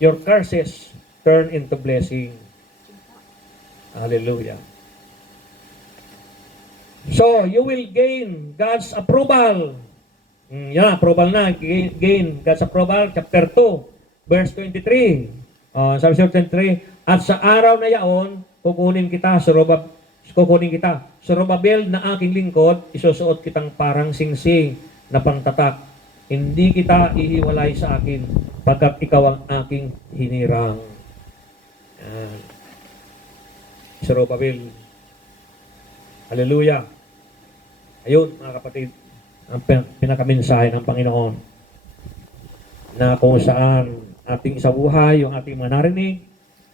Your curses turn into blessing. Hallelujah. So, you will gain God's approval. Approval na. Gain God's approval. Chapter 2, verse 23. Sabi sa 23, at sa araw na yaon, kukunin kita, Zorobabel na aking lingkod, isusuot kitang parang singsing na pantatak. Hindi kita ihiwalay sa akin, pagkat ikaw ang aking hinirang. Zorobabel. Hallelujah. Ayun, mga kapatid, ang pinakamensahe ng Panginoon na kung saan ating isabuhay, yung ating mga narinig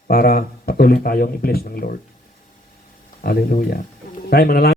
para patuloy tayong i-bless ng Lord. Hallelujah. Tayo manalangin.